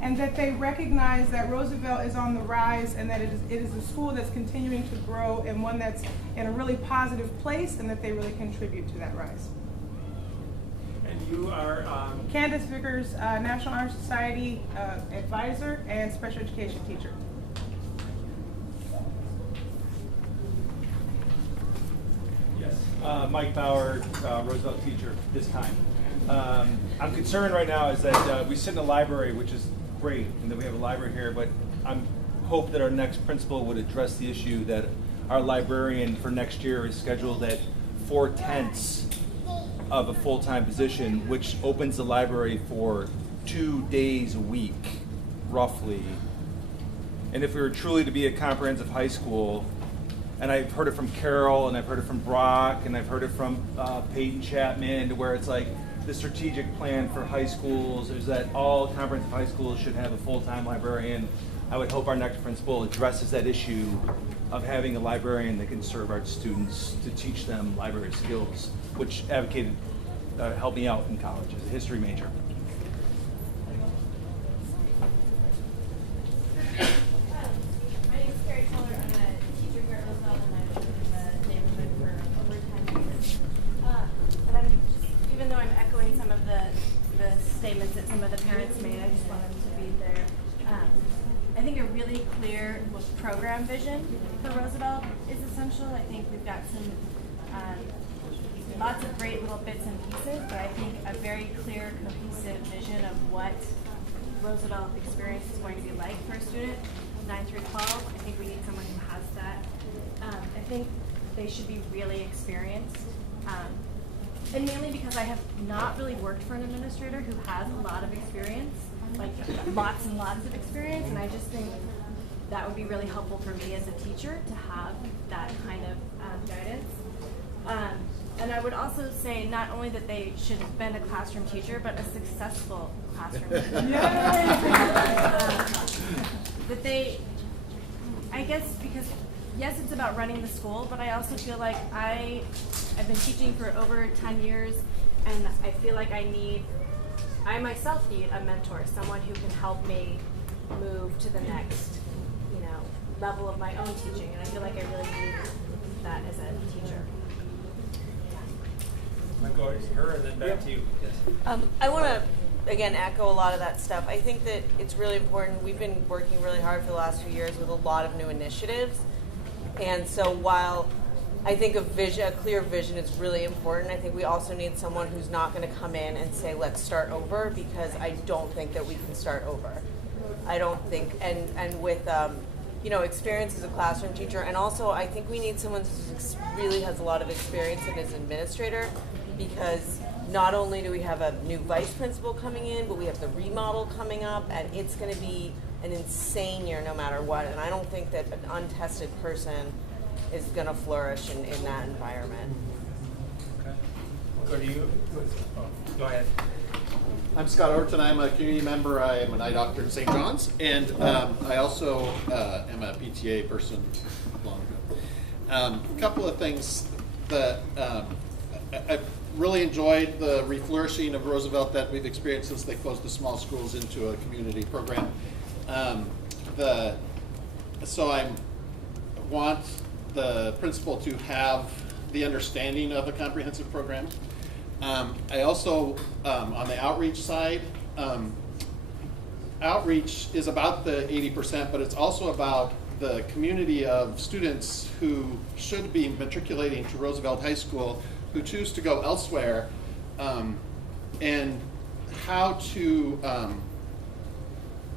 and that they recognize that Roosevelt is on the rise, and that it is a school that's continuing to grow, and one that's in a really positive place, and that they really contribute to that rise. And you are? Candace Vickers, National Honor Society advisor and special education teacher. Yes. Mike Bauer, Roosevelt teacher this time. I'm concerned right now is that we sit in a library, which is great, and that we have a library here, but I'm hope that our next principal would address the issue that our librarian for next year is scheduled at 4/10 of a full-time position, which opens the library for 2 days a week, roughly. And if we were truly to be a comprehensive high school, and I've heard it from Carole, and I've heard it from Brock, and I've heard it from Peyton Chapman, where it's like the strategic plan for high schools is that all comprehensive high schools should have a full-time librarian. I would hope our next principal addresses that issue of having a librarian that can serve our students to teach them library skills, which advocated, helped me out in college as a history major. My name is Carole. I'm a teacher here at Roosevelt, and I've been in the neighborhood for over 10 years. And I'm just, even though I'm echoing some of the statements that some of the parents made, I just wanted to be there. I think a really clear program vision for Roosevelt is essential. I think we've got some lots of great little bits and pieces, but I think a very clear, cohesive vision of what Roosevelt experience is going to be like for a student, 9 through 12. I think we need someone who has that. I think they should be really experienced. And mainly because I have not really worked for an administrator who has a lot of experience, like lots and lots of experience, and I just think that would be really helpful for me as a teacher to have that kind of guidance. And I would also say not only that they should have been a classroom teacher, but a successful classroom teacher. That they, I guess, because yes, it's about running the school, but I also feel like I've been teaching for over 10 years, and I feel like I myself need a mentor, someone who can help me move to the next, level of my own teaching, and I feel like I really need that as a teacher. I'm going to go to her and then back to you. Yes. I want to, again, echo a lot of that stuff. I think that it's really important. We've been working really hard for the last few years with a lot of new initiatives. And so while I think a clear vision is really important, I think we also need someone who's not going to come in and say, let's start over, because I don't think that we can start over. I don't think, and with, experience as a classroom teacher, and also I think we need someone who really has a lot of experience and is an administrator, because not only do we have a new vice principal coming in, but we have the remodel coming up, and it's going to be an insane year no matter what, and I don't think that an untested person is going to flourish in that environment. Okay. I'll go to you. Go ahead. I'm Scott Orton. I'm a community member. I am an eye doctor in St. John's, and I also am a PTA person long ago. A couple of things that I've really enjoyed the reflourishing of Roosevelt that we've experienced since they closed the small schools into a community program. So I want the principal to have the understanding of a comprehensive program. I also, on the outreach side, outreach is about the 80%, but it's also about the community of students who should be matriculating to Roosevelt High School, who choose to go elsewhere, and how to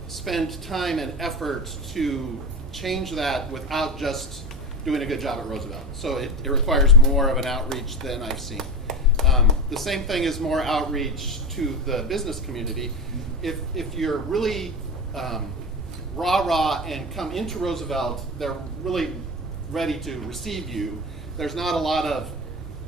spend time and effort to change that without just doing a good job at Roosevelt. So it requires more of an outreach than I've seen. The same thing is more outreach to the business community. If you're really rah-rah and come into Roosevelt, they're really ready to receive you. There's not a lot of,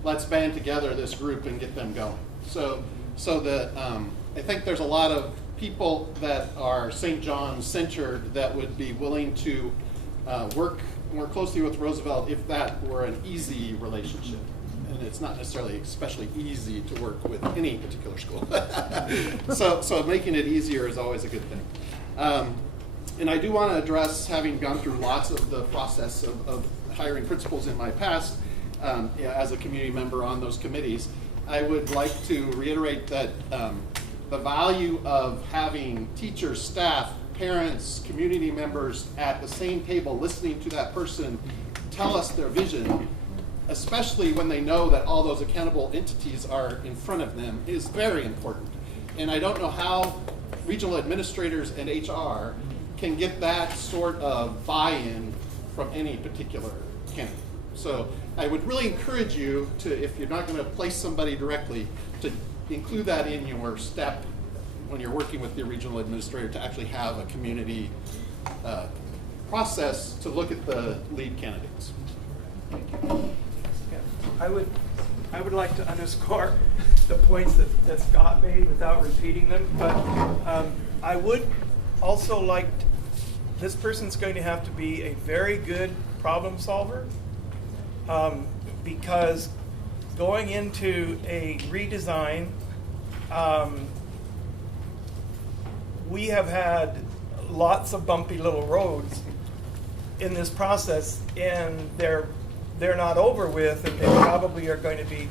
let's band together this group and get them going. So I think there's a lot of people that are St. John's centered that would be willing to work more closely with Roosevelt if that were an easy relationship. And it's not necessarily especially easy to work with any particular school. So making it easier is always a good thing. And I do want to address, having gone through lots of the process of hiring principals in my past, as a community member on those committees, I would like to reiterate that the value of having teachers, staff, parents, community members at the same table listening to that person tell us their vision, especially when they know that all those accountable entities are in front of them, is very important. And I don't know how regional administrators and HR can get that sort of buy-in from any particular candidate. So I would really encourage you to, if you're not going to place somebody directly, to include that in your step when you're working with the regional administrator, to actually have a community process to look at the lead candidates. I would like to underscore the points that Scott made without repeating them, but I would also like, this person's going to have to be a very good problem solver, because going into a redesign, we have had lots of bumpy little roads in this process, and they're not over with, and they probably are going to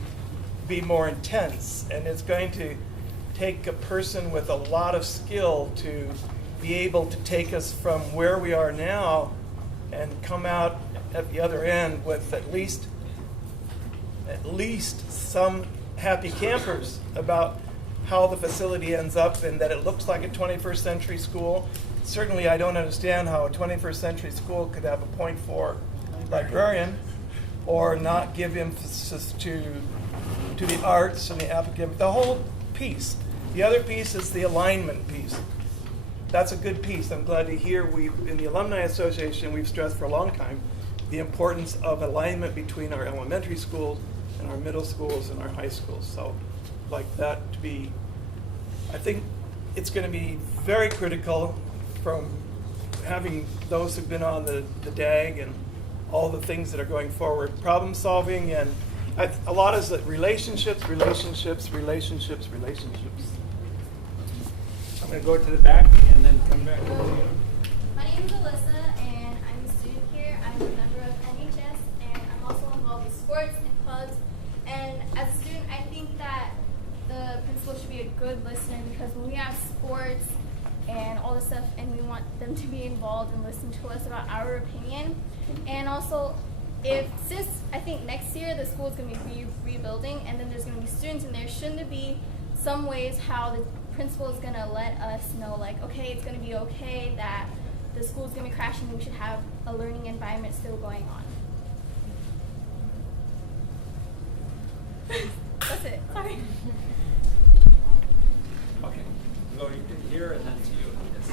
be more intense. And it's going to take a person with a lot of skill to be able to take us from where we are now and come out at the other end with at least at least some happy campers about how the facility ends up and that it looks like a 21st century school. Certainly I don't understand how a 21st century school could have a .4 librarian or not give emphasis to the arts and the academic, the whole piece. The other piece is the alignment piece. That's a good piece. I'm glad to hear in the Alumni Association, we've stressed for a long time the importance of alignment between our elementary schools and our middle schools and our high schools. So like that to be, I think it's going to be very critical from having those who've been on the DAG and all the things that are going forward, problem solving, and a lot is that relationships. I'm going to go to the back and then come back over to you. My name is Alyssa, and I'm a student here. I'm a member of NHS, and I'm also involved with sports and clubs. And as a student, I think that the principal should be a good listener, because when we have sports and all this stuff, and we want them to be involved and listen to us about our opinion. And also, since I think next year the school is going to be rebuilding, and then there's going to be students in there, shouldn't it be some ways how the principal is going to let us know, like, okay, it's going to be okay that the school is going to be crashing, we should have a learning environment still going on. That's it. Sorry. Okay. Go here and then to you. Yes.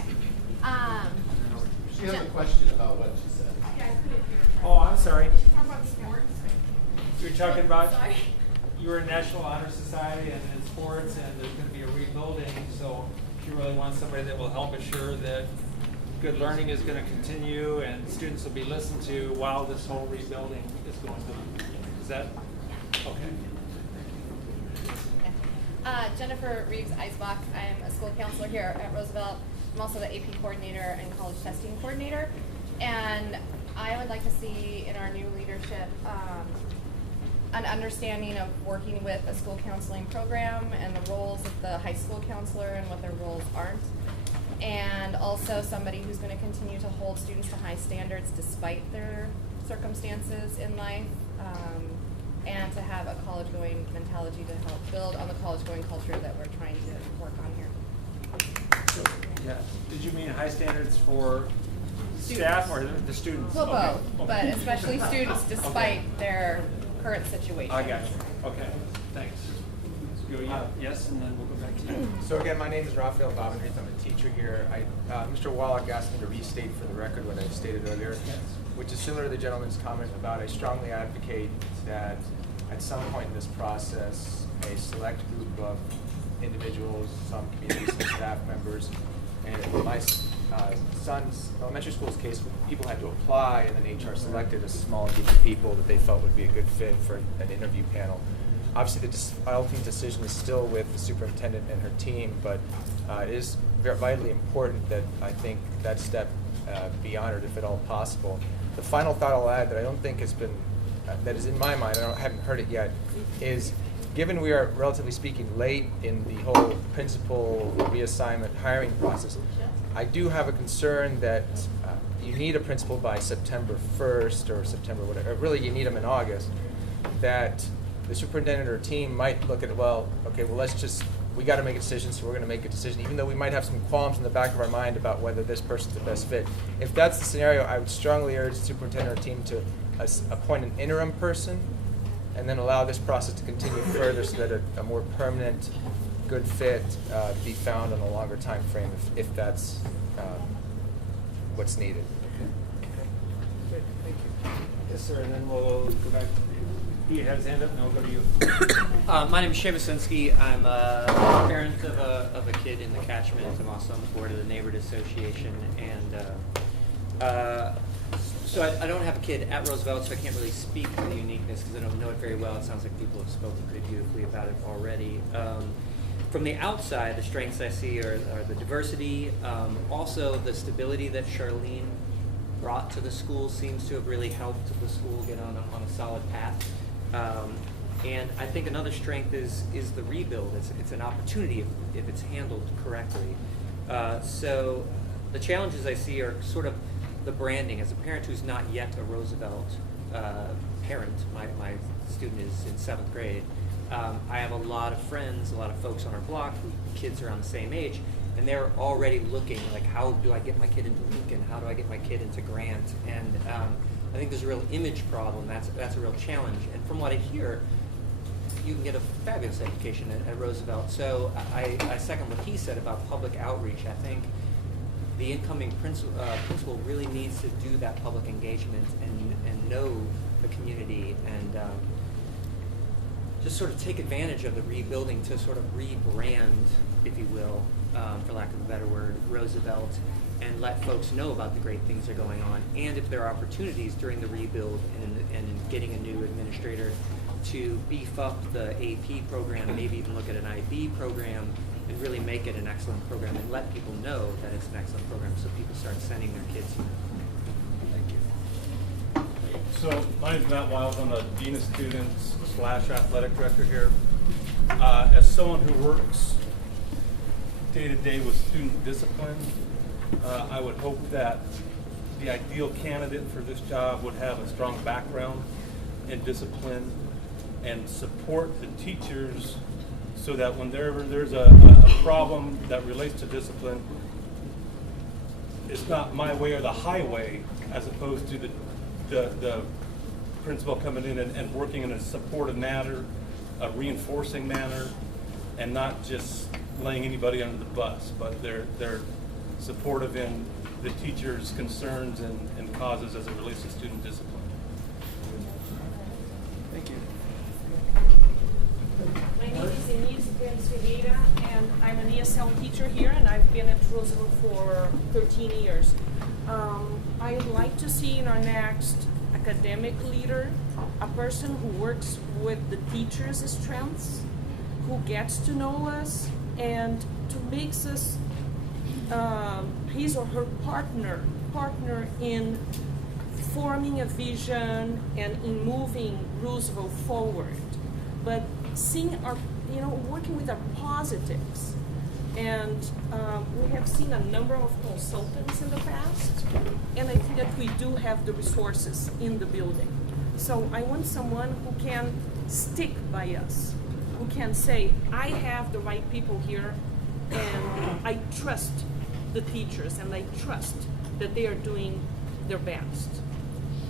She has a question about what she said. Yeah, I couldn't hear. Oh, I'm sorry. How about sports? You're talking about, Sorry. you were in National Honor Society and in sports, and there's going to be a rebuilding, so you really want somebody that will help assure that good learning is going to continue and students will be listened to while this whole rebuilding is going on. Is that okay? Jennifer Reeves-Eisbach. I'm a school counselor here at Roosevelt. I'm also the AP coordinator and college testing coordinator. And I would like to see in our new leadership an understanding of working with a school counseling program and the roles of the high school counselor and what their roles aren't. And also somebody who's going to continue to hold students to high standards despite their circumstances in life. And to have a college-going mentality to help build on the college-going culture that we're trying to work on here. So, yeah. Did you mean high standards for staff or the students? Well, okay. both, but especially students despite their current situation. I got you. Okay, thanks. Yes, and then we'll go back to you. So again, my name is Raphael Bobendreith. I'm a teacher here. Mr. Wolleck asked me to restate for the record what I stated earlier, which is similar to the gentleman's comment about I strongly advocate that at some point in this process, a select group of individuals, some community, some staff members, and in my son's elementary school's case, people had to apply, and then HR selected a small group of people that they felt would be a good fit for an interview panel. Obviously, the ultimate decision is still with the superintendent and her team, but it is vitally important that I think that step be honored if at all possible. The final thought I'll add that I don't think has been, that is in my mind, I haven't heard it yet, is given we are, relatively speaking, late in the whole principal reassignment hiring process, I do have a concern that you need a principal by September 1st or September whatever, really you need them in August, that the superintendent or team might look at, well, okay, well we got to make a decision, so we're going to make a decision, even though we might have some qualms in the back of our mind about whether this person's the best fit. If that's the scenario, I would strongly urge the superintendent or team to appoint an interim person and then allow this process to continue further so that a more permanent, good fit be found on a longer time frame if that's what's needed. Good, thank you. Yes, sir, and then we'll go back. He has his hand up, and I'll go to you. My name is Shea Basinski. I'm a parent of a kid in the catchment. I'm also on the board of the Neighborhood Association, and so I don't have a kid at Roosevelt, so I can't really speak to the uniqueness because I don't know it very well. It sounds like people have spoken pretty beautifully about it already. From the outside, the strengths I see are the diversity, also the stability that Charlene brought to the school seems to have really helped the school get on a solid path. And I think another strength is the rebuild. It's an opportunity if it's handled correctly. So the challenges I see are sort of the branding. As a parent who's not yet a Roosevelt parent, my student is in 7th grade, I have a lot of friends, a lot of folks on our block who kids around the same age, and they're already looking like, how do I get my kid into Lincoln? How do I get my kid into Grant? And I think there's a real image problem. That's a real challenge. And from what I hear, you can get a fabulous education at Roosevelt. So I second what he said about public outreach. I think the incoming principal really needs to do that public engagement and know the community and just sort of take advantage of the rebuilding to sort of rebrand, if you will, for lack of a better word, Roosevelt, and let folks know about the great things that are going on. And if there are opportunities during the rebuild and in getting a new administrator to beef up the AP program, maybe even look at an IB program and really make it an excellent program and let people know that it's an excellent program so people start sending their kids here. Thank you. So my name is Matt Wiles. I'm the Dean of Students / Athletic Director here. As someone who works day to day with student discipline, I would hope that the ideal candidate for this job would have a strong background in discipline and support the teachers so that whenever there's a problem that relates to discipline, it's not my way or the highway, as opposed to the principal coming in and working in a supportive manner, a reinforcing manner, and not just laying anybody under the bus, but they're supportive in the teachers' concerns and causes as it relates to student discipline. Thank you. My name is Denise Rivera, and I'm an ESL teacher here, and I've been at Roosevelt for 13 years. I would like to see in our next academic leader a person who works with the teachers' strengths, who gets to know us, and to makes us his or her partner in forming a vision and in moving Roosevelt forward. But seeing our, working with our positives. And we have seen a number of consultants in the past, and I think that we do have the resources in the building. So I want someone who can stick by us, who can say, I have the right people here, and I trust the teachers, and I trust that they are doing their best.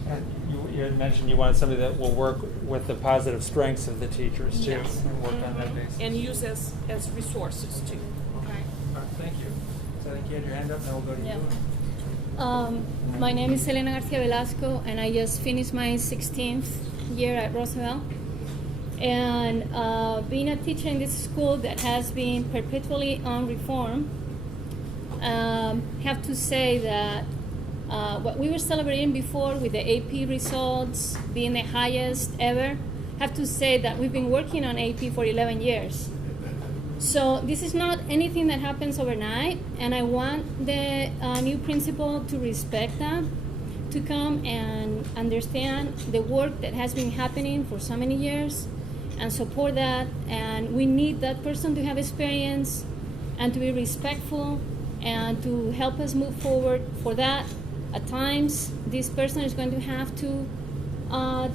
And you had mentioned you wanted somebody that will work with the positive strengths of the teachers too, Yes. and work on that basis. And use as resources too. Okay. All right, thank you. So I think you had your hand up, now we'll go to you. My name is Elena Garcia Velasco, and I just finished my 16th year at Roosevelt. And being a teacher in this school that has been perpetually on reform, have to say that what we were celebrating before with the AP results being the highest ever, have to say that we've been working on AP for 11 years. So this is not anything that happens overnight, and I want the new principal to respect that, to come and understand the work that has been happening for so many years and support that. And we need that person to have experience and to be respectful and to help us move forward. For that, at times, this person is going to have to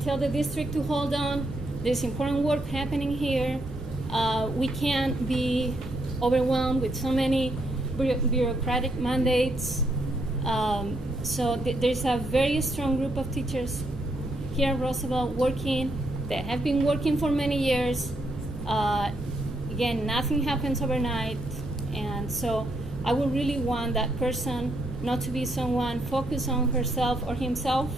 tell the district to hold on. There's important work happening here. We can't be overwhelmed with so many bureaucratic mandates. So there's a very strong group of teachers here at Roosevelt working, that have been working for many years. Again, nothing happens overnight. And so I would really want that person not to be someone focused on herself or himself,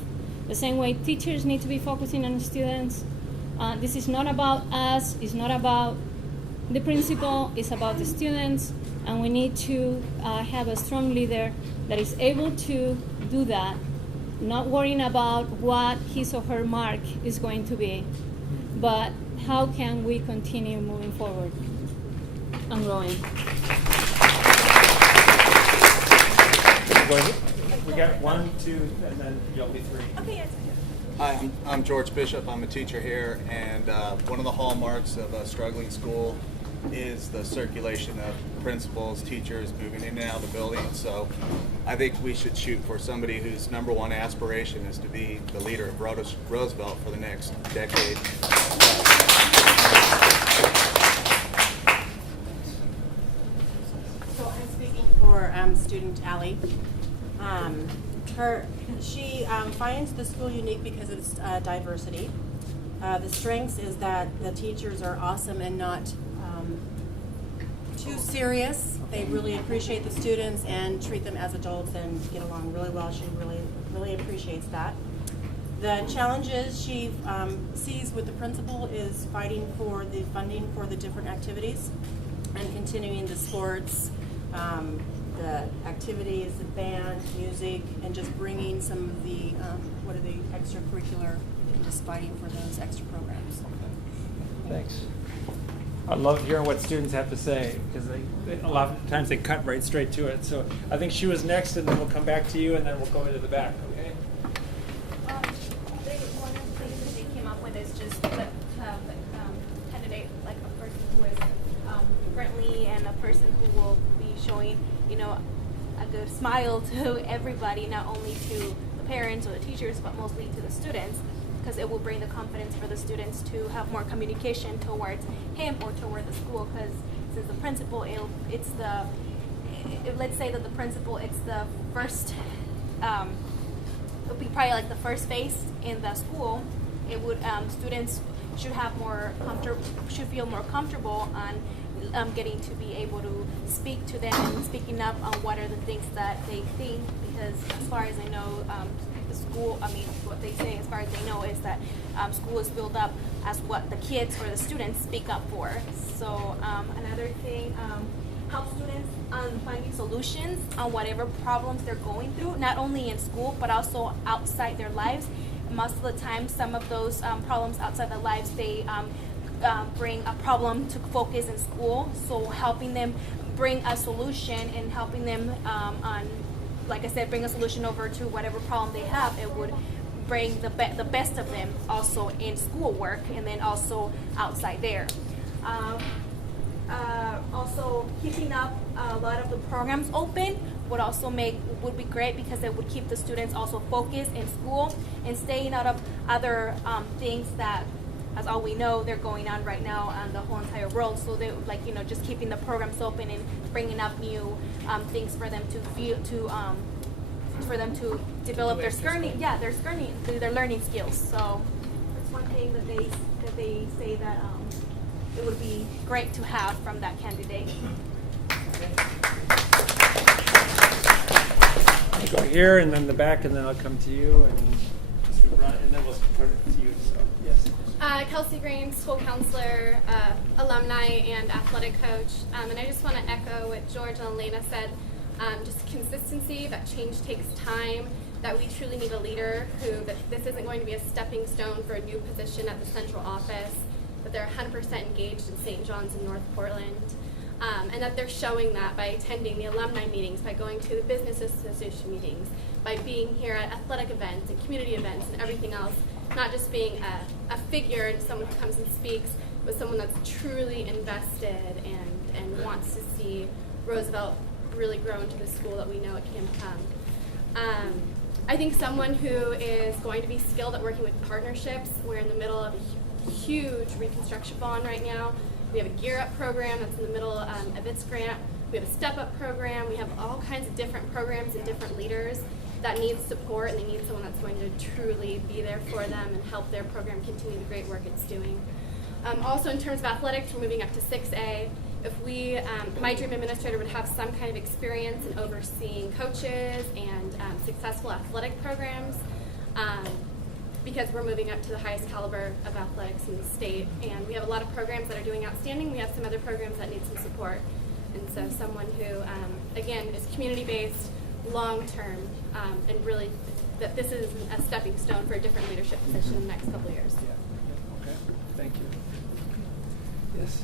the same way teachers need to be focusing on students. This is not about us, it's not about the principal, it's about the students, and we need to have a strong leader that is able to do that, not worrying about what his or her mark is going to be, but how can we continue moving forward and growing. We got 1, 2, and then you'll be 3. Okay, yes. Hi, I'm George Bishop. I'm a teacher here, and one of the hallmarks of a struggling school is the circulation of principals, teachers moving in and out of the building. So I think we should shoot for somebody whose #1 aspiration is to be the leader of Roosevelt for the next decade. So I'm speaking for student Allie. She finds the school unique because of its diversity. The strengths is that the teachers are awesome and not too serious. They really appreciate the students and treat them as adults and get along really well. She really appreciates that. The challenges she sees with the principal is fighting for the funding for the different activities and continuing the sports, the activities, the band, music, and just bringing some of the, extracurricular, and just fighting for those extra programs. Thanks. I love hearing what students have to say, because a lot of times they cut right straight to it. So I think she was next, and then we'll come back to you, and then we'll go into the back, okay? One of the things that they came up with is just to have a candidate, like a person who is friendly and a person who will be showing, a good smile to everybody, not only to the parents or the teachers, but mostly to the students, because it will bring the confidence for the students to have more communication towards him or toward the school. Because since the principal, let's say that the principal, it's the first, it'll be probably like the first face in the school. It would students should feel more comfortable on getting to be able to speak to them and speaking up on what are the things that they think. Because as far as I know, the school, what they say as far as they know is that school is built up as what the kids or the students speak up for. So another thing, help students on finding solutions on whatever problems they're going through, not only in school, but also outside their lives. Most of the time, some of those problems outside their lives, they bring a problem to focus in school. So helping them bring a solution and helping them like I said, bring a solution over to whatever problem they have, it would bring the best of them also in schoolwork and then also outside there. Also, keeping up a lot of the programs open would be great, because it would keep the students also focused in school and staying out of other things that, as all we know, they're going on right now on the whole entire world. So they just keeping the programs open and bringing up new things for them to develop their learning skills. So that's one thing that they say that it would be great to have from that candidate. I'll go here and then the back, and then I'll come to you, and then we'll turn it to you. So yes. Kelsey Green, school counselor, alumni, and athletic coach. And I just want to echo what George and Elena said. Just consistency, that change takes time, that we truly need a leader that this isn't going to be a stepping stone for a new position at the central office, that they're 100% engaged in St. John's and North Portland, and that they're showing that by attending the alumni meetings, by going to the business association meetings, by being here at athletic events and community events and everything else, not just being a figure and someone who comes and speaks, but someone that's truly invested and wants to see Roosevelt really grow into the school that we know it can become. I think someone who is going to be skilled at working with partnerships. We're in the middle of a huge reconstruction bond right now. We have a Gear Up program that's in the middle of its grant. We have a Step Up program. We have all kinds of different programs and different leaders that need support, and they need someone that's going to truly be there for them and help their program continue the great work it's doing. Also, in terms of athletics, we're moving up to 6A. If my dream administrator would have some kind of experience in overseeing coaches and successful athletic programs, because we're moving up to the highest caliber of athletics in the state, and we have a lot of programs that are doing outstanding. We have some other programs that need some support, and so someone who, again, is community-based, long-term, and really that this is a stepping stone for a different leadership position in the next couple of years. Yeah. Okay. Thank you. Yes.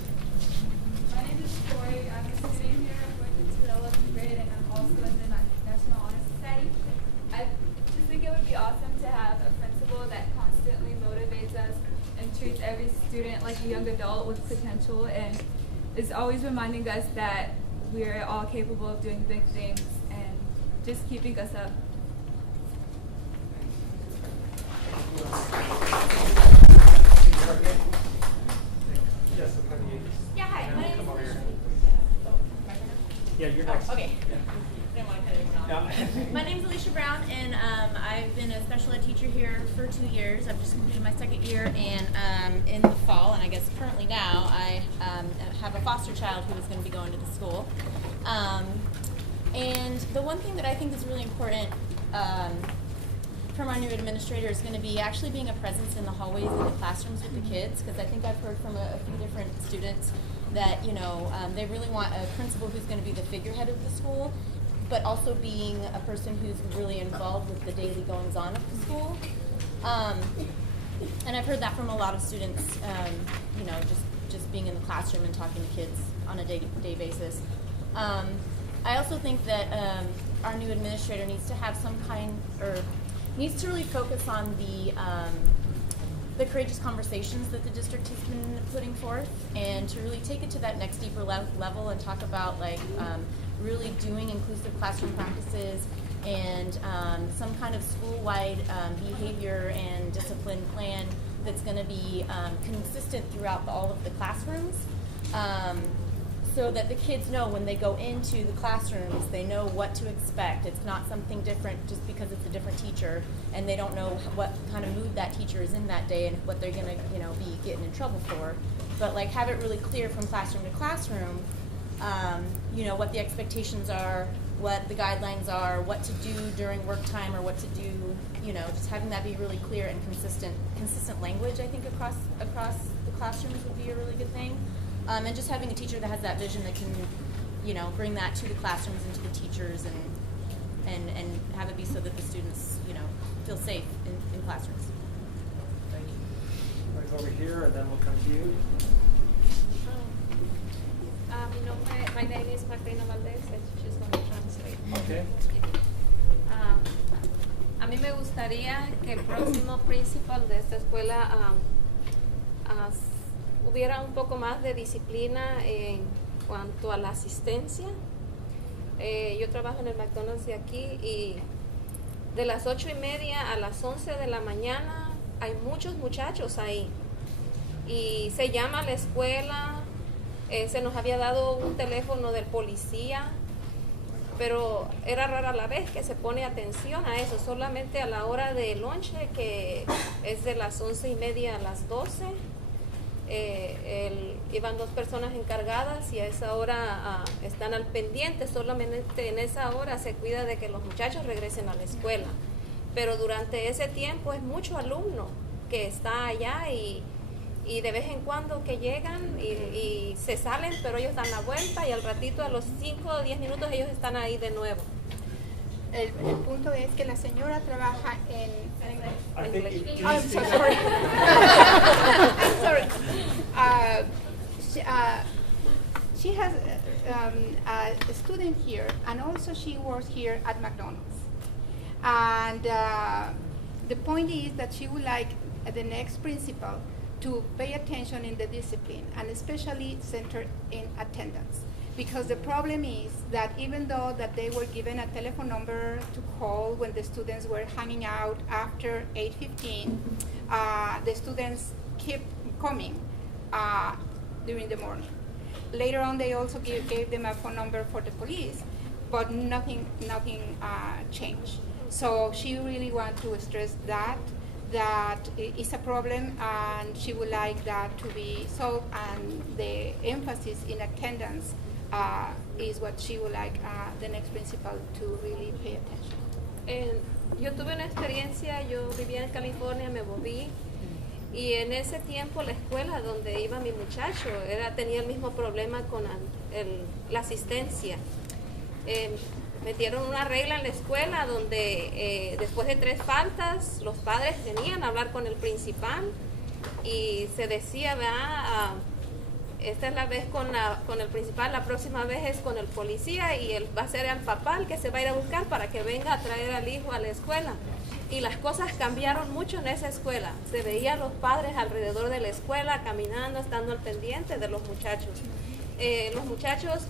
My name is Corey. I'm a student here. I'm going to the 11th grade, and I'm also in the National Honor Society. I just think it would be awesome to have a principal that constantly motivates us and treats every student like a young adult with potential, and is always reminding us that we're all capable of doing big things and just keeping us up. Yeah, hi. My name is Alicia. Yeah, you're next. Oh, okay. Didn't want to cut anyone off. My name is Alicia Brown, and I've been a special ed teacher here for 2 years. I've just completed my 2nd year, and in the fall, and I guess currently now, I have a foster child who is going to be going to the school. And the one thing that I think is really important from our new administrator is going to be actually being a presence in the hallways and the classrooms with the kids, because I think I've heard from a few different students that, you know, they really want a principal who's going to be the figurehead of the school, but also being a person who's really involved with the daily goings-on of the school. And I've heard that from a lot of students, you know, just being in the classroom and talking to kids on a day-to-day basis. I also think that our new administrator needs to have some kind, or needs to really focus on the courageous conversations that the district has been putting forth, and to really take it to that next deeper level and talk about like really doing inclusive classroom practices and some kind of school-wide behavior and discipline plan that's going to be consistent throughout all of the classrooms. So that the kids know when they go into the classrooms, they know what to expect. It's not something different just because it's a different teacher, and they don't know what kind of mood that teacher is in that day and what they're gonna, you know, be getting in trouble for. But like have it really clear from classroom to classroom, you know, what the expectations are, what the guidelines are, what to do during work time or what to do, you know, just having that be really clear and consistent language, I think, across the classrooms would be a really good thing. And just having a teacher that has that vision that can, you know, bring that to the classrooms and to the teachers and have it be so that the students, you know, feel safe in classrooms. Thank you. We're going to go over here and then we'll come to you. My name is Martina Valdez, and she's going to translate. Okay. A mí me gustaría que el próximo principal de esta escuela hubiera un poco más de disciplina en cuanto a la asistencia. Yo trabajo en el McDonald's de aquí y de las 8:30 a las 11 de la mañana hay muchos muchachos ahí. Y se llama a la escuela, se nos había dado un teléfono del policía, pero era rara la vez que se pone atención a eso, solamente a la hora de lonche, que es de las 11:30 a las 12. Iban 2 personas encargadas y a esa hora están al pendiente, solamente en esa hora se cuida de que los muchachos regresen a la escuela, pero durante ese tiempo es mucho alumno que está allá y de vez en cuando que llegan y se salen, pero ellos dan la vuelta y al ratito, a los 5 o 10 minutos, ellos están ahí de nuevo. El punto es que la señora trabaja en English. I'm so sorry. I'm sorry. She has a student here, and also she works here at McDonald's. And the point is that she would like the next principal to pay attention in the discipline, and especially centered in attendance. Because the problem is that even though that they were given a telephone number to call when the students were hanging out after 8:15, the students keep coming during the morning. Later on, they also gave them a phone number for the police, but nothing changed. So she really wants to stress that is a problem, and she would like that to be solved, and the emphasis in attendance is what she would like the next principal to really pay attention. Yo tuve una experiencia, yo vivía en California, me moví, y en ese tiempo la escuela donde iba mi muchacho tenía el mismo problema con la asistencia. Metieron una regla en la escuela donde después de 3 faltas los padres tenían que hablar con el principal y se decía, esta es la vez con el principal, la próxima vez es con el policía y él va a ser el papá el que se va a ir a buscar para que venga a traer al hijo a la escuela. Y las cosas cambiaron mucho en esa escuela. Se veían los padres alrededor de la escuela caminando, estando al pendiente de los muchachos. los muchachos,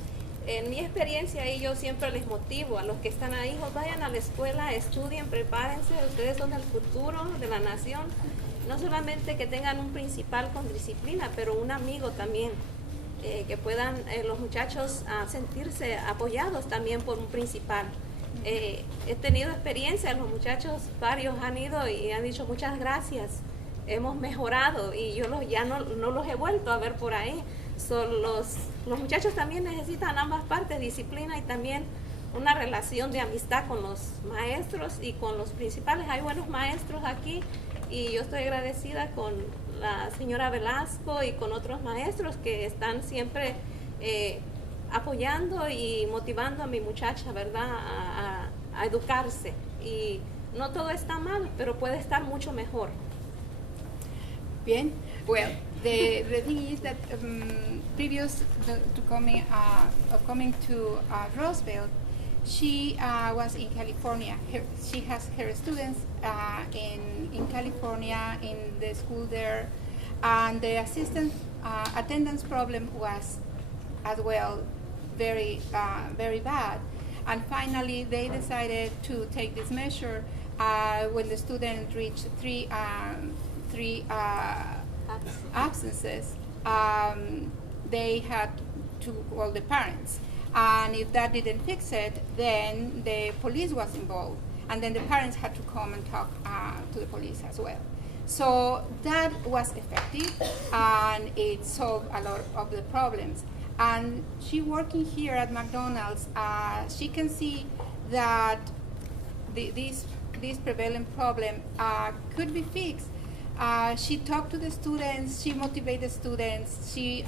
en mi experiencia ahí yo siempre les motivo a los que están ahí, vayan a la escuela, estudien, prepárense, ustedes son el futuro de la nación. No solamente que tengan un principal con disciplina, pero un amigo también, que puedan los muchachos sentirse apoyados también por un principal. He tenido experiencia, los muchachos, varios han ido y han dicho muchas gracias, hemos mejorado, y yo ya no los he vuelto a ver por ahí. Los muchachos también necesitan ambas partes, disciplina y también una relación de amistad con los maestros y con los principales. Hay buenos maestros aquí y yo estoy agradecida con la señora Velasco y con otros maestros que están siempre apoyando y motivando a mi muchacha, ¿verdad?, a educarse. Y no todo está mal, pero puede estar mucho mejor. Bien. Well, the thing is that previous to coming to Roosevelt, she was in California. She has her students in California, in the school there, and the attendance problem was as well very bad. And finally, they decided to take this measure when the student reached three absences. They had to call the parents, and if that didn't fix it, then the police was involved, and then the parents had to come and talk to the police as well. So that was effective, and it solved a lot of the problems. And she working here at McDonald's, she can see that this prevalent problem could be fixed. She talked to the students, she motivated students, she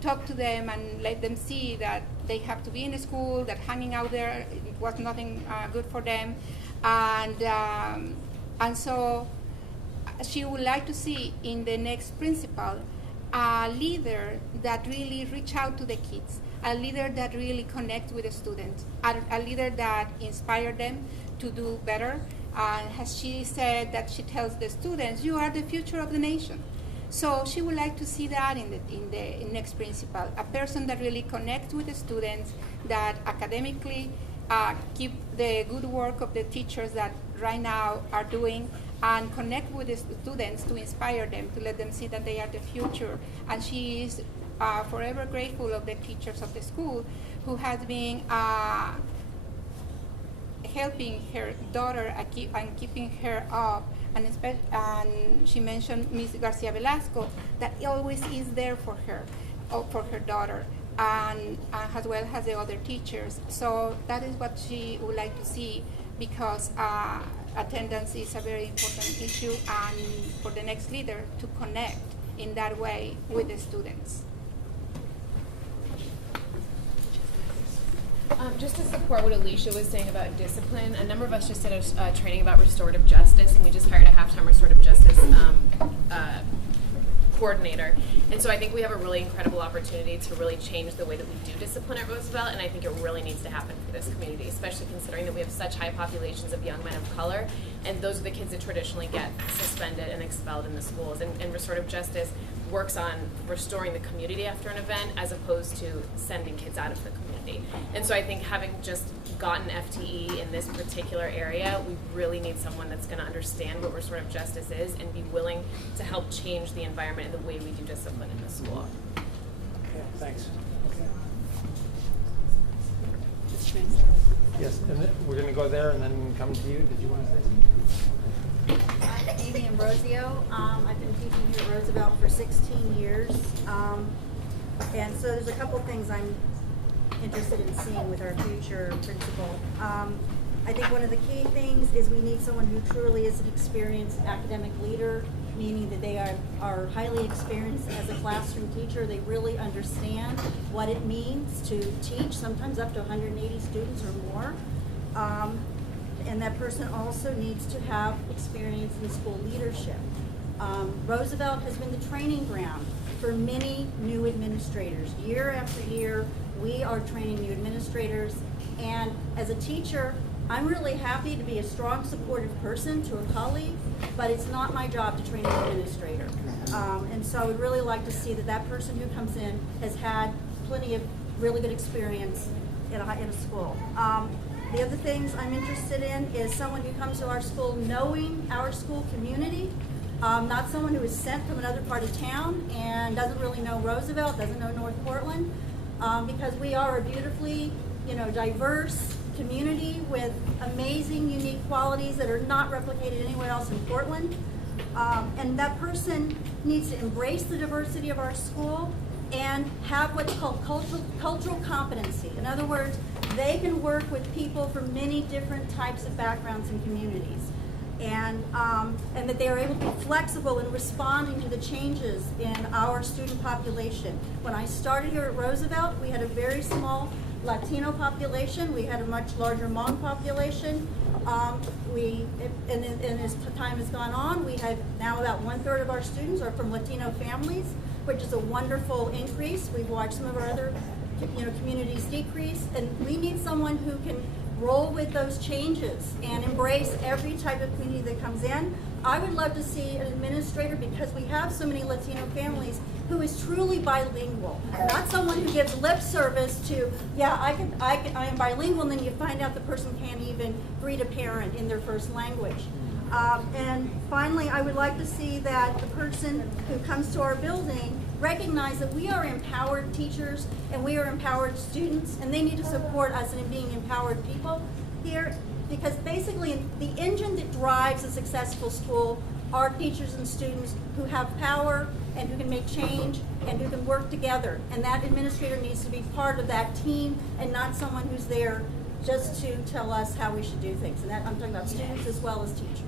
talked to them and let them see that they have to be in school, that hanging out there was nothing good for them. And so she would like to see in the next principal a leader that really reach out to the kids, a leader that really connect with the students, a leader that inspire them to do better. As she said, that she tells the students, you are the future of the nation. So she would like to see that in the next principal, a person that really connects with the students, that academically keep the good work of the teachers that right now are doing, and connect with the students to inspire them, to let them see that they are the future. And she is forever grateful of the teachers of the school who has been helping her daughter and keeping her up. And she mentioned Ms. Garcia Velasco, that always is there for her daughter, and as well as the other teachers. So that is what she would like to see, because attendance is a very important issue, and for the next leader to connect in that way with the students. Just to support what Alicia was saying about discipline, a number of us just did a training about restorative justice, and we just hired a half-time restorative justice coordinator. And so I think we have a really incredible opportunity to really change the way that we do discipline at Roosevelt, and I think it really needs to happen for this community, especially considering that we have such high populations of young men of color, and those are the kids that traditionally get suspended and expelled in the schools. And restorative justice works on restoring the community after an event as opposed to sending kids out of the community. And so I think having just gotten FTE in this particular area, we really need someone that's going to understand what restorative justice is and be willing to help change the environment and the way we do discipline in the school. Okay, thanks. Yes, and then we're going to go there and then come to you. Did you want to say something? I'm Amy Ambrosio. I've been teaching here at Roosevelt for 16 years. And so there's a couple things I'm interested in seeing with our future principal. I think one of the key things is we need someone who truly is an experienced academic leader, meaning that they are highly experienced as a classroom teacher. They really understand what it means to teach, sometimes up to 180 students or more. And that person also needs to have experience in school leadership. Roosevelt has been the training ground for many new administrators. Year after year, we are training new administrators. And as a teacher, I'm really happy to be a strong, supportive person to a colleague, but it's not my job to train an administrator. And so I would really like to see that that person who comes in has had plenty of really good experience in a school. The other things I'm interested in is someone who comes to our school knowing our school community, not someone who is sent from another part of town and doesn't really know Roosevelt, doesn't know North Portland, because we are a beautifully, diverse community with amazing, unique qualities that are not replicated anywhere else in Portland. And that person needs to embrace the diversity of our school and have what's called cultural competency. In other words, they can work with people from many different types of backgrounds and communities. And that they are able to be flexible in responding to the changes in our student population. When I started here at Roosevelt, we had a very small Latino population. We had a much larger Hmong population. And as time has gone on, we have now about 1/3 of our students are from Latino families, which is a wonderful increase. We've watched some of our other communities decrease, and we need someone who can roll with those changes and embrace every type of community that comes in. I would love to see an administrator, because we have so many Latino families, who is truly bilingual, not someone who gives lip service to, yeah, I am bilingual, and then you find out the person can't even greet a parent in their first language. And finally, I would like to see that the person who comes to our building recognize that we are empowered teachers and we are empowered students, and they need to support us in being empowered people here, because basically the engine that drives a successful school are teachers and students who have power and who can make change and who can work together. And that administrator needs to be part of that team and not someone who's there just to tell us how we should do things. And that I'm talking about students as well as teachers.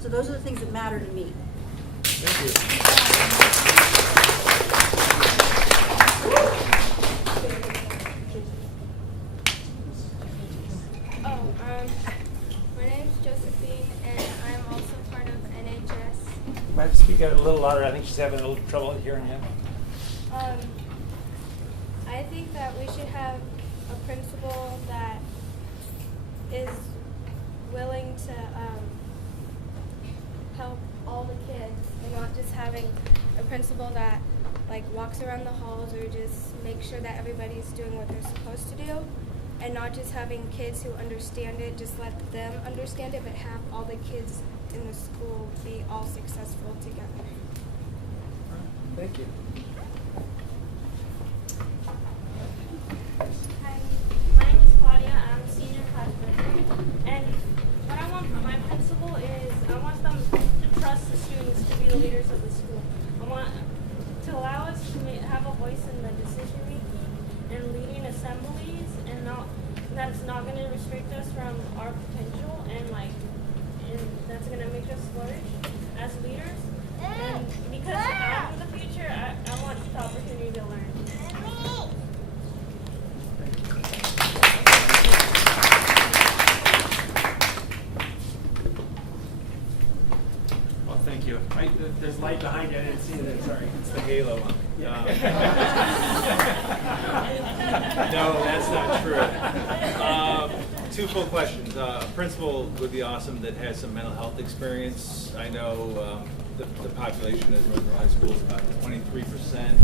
So those are the things that matter to me. Thank you. My name's Josephine, and I'm also part of NHS. Might have to speak a little louder. I think she's having a little trouble hearing you. I think that we should have a principal that is willing to help all the kids, and not just having a principal that walks around the halls or just makes sure that everybody's doing what they're supposed to do, and not just having kids who understand it, just let them understand it, but have all the kids in the school be all successful together. Thank you. Hi, my name is Claudia. I'm a senior class president, and what I want from my principal is I want them to trust the students to be the leaders of the school. I want to allow us to have a voice in the decision making and leading assemblies, and that's not going to restrict us from our potential, and that's going to make us flourish as leaders. And because out in the future, I want the opportunity to learn. Well, thank you. There's light behind you. I didn't see it. Sorry. It's the halo. No, that's not true. Two full questions. A principal would be awesome that has some mental health experience. I know the population at Roosevelt High School is about 23%.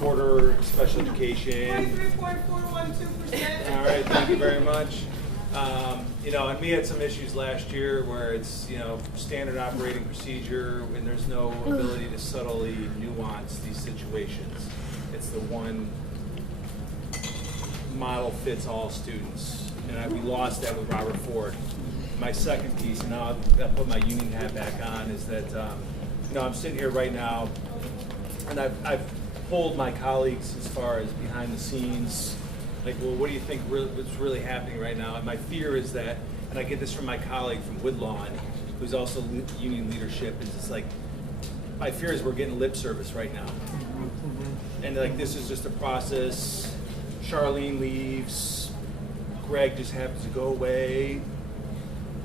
Quarter special education. 23.412%. All right, thank you very much. And we had some issues last year where it's, standard operating procedure, and there's no ability to subtly nuance these situations. It's the one model fits all students. And we lost that with Robert Ford. My second piece, and now I'll put my union hat back on, is that, I'm sitting here right now, and I've polled my colleagues as far as behind the scenes, what do you think what's really happening right now? And my fear is that, and I get this from my colleague from Woodlawn, who's also union leadership, is just my fear is we're getting lip service right now. And this is just a process. Charlene leaves, Greg just happens to go away.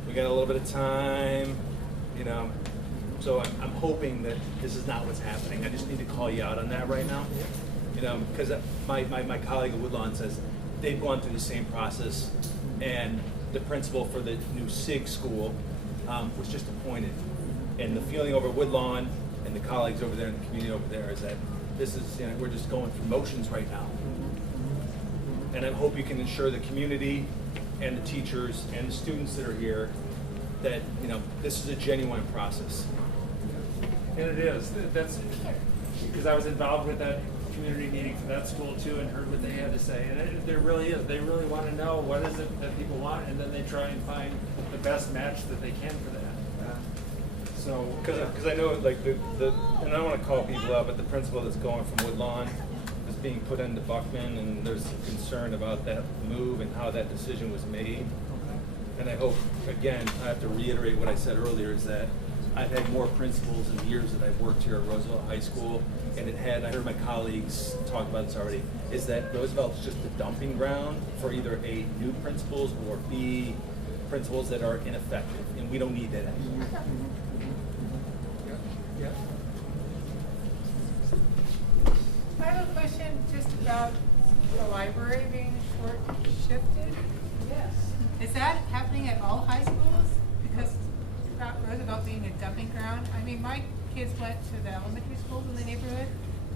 We got a little bit of time, So I'm hoping that this is not what's happening. I just need to call you out on that right now. Because my colleague at Woodlawn says they've gone through the same process, and the principal for the new SIG school was just appointed. And the feeling over Woodlawn and the colleagues over there in the community over there is that this is, we're just going through motions right now. And I hope you can ensure the community and the teachers and the students that are here that, you know, this is a genuine process. And it is. That's because I was involved with that community meeting for that school too, and heard what they had to say. And there really is. They really want to know what is it that people want, and then they try and find the best match that they can for that. So, because I know, like, and I don't want to call people out, but the principal that's going from Woodlawn is being put into Buckman, and there's some concern about that move and how that decision was made. And I hope, again, I have to reiterate what I said earlier, is that I've had more principals in the years that I've worked here at Roosevelt High School, and I heard my colleagues talk about this already, is that Roosevelt's just a dumping ground for either A, new principals, or B, principals that are ineffective, and we don't need that anymore. Yeah. I have a question just about the library being short-shifted. Yes. Is that happening at all high schools? Because about Roosevelt being a dumping ground, I mean, my kids went to the elementary schools in the neighborhood.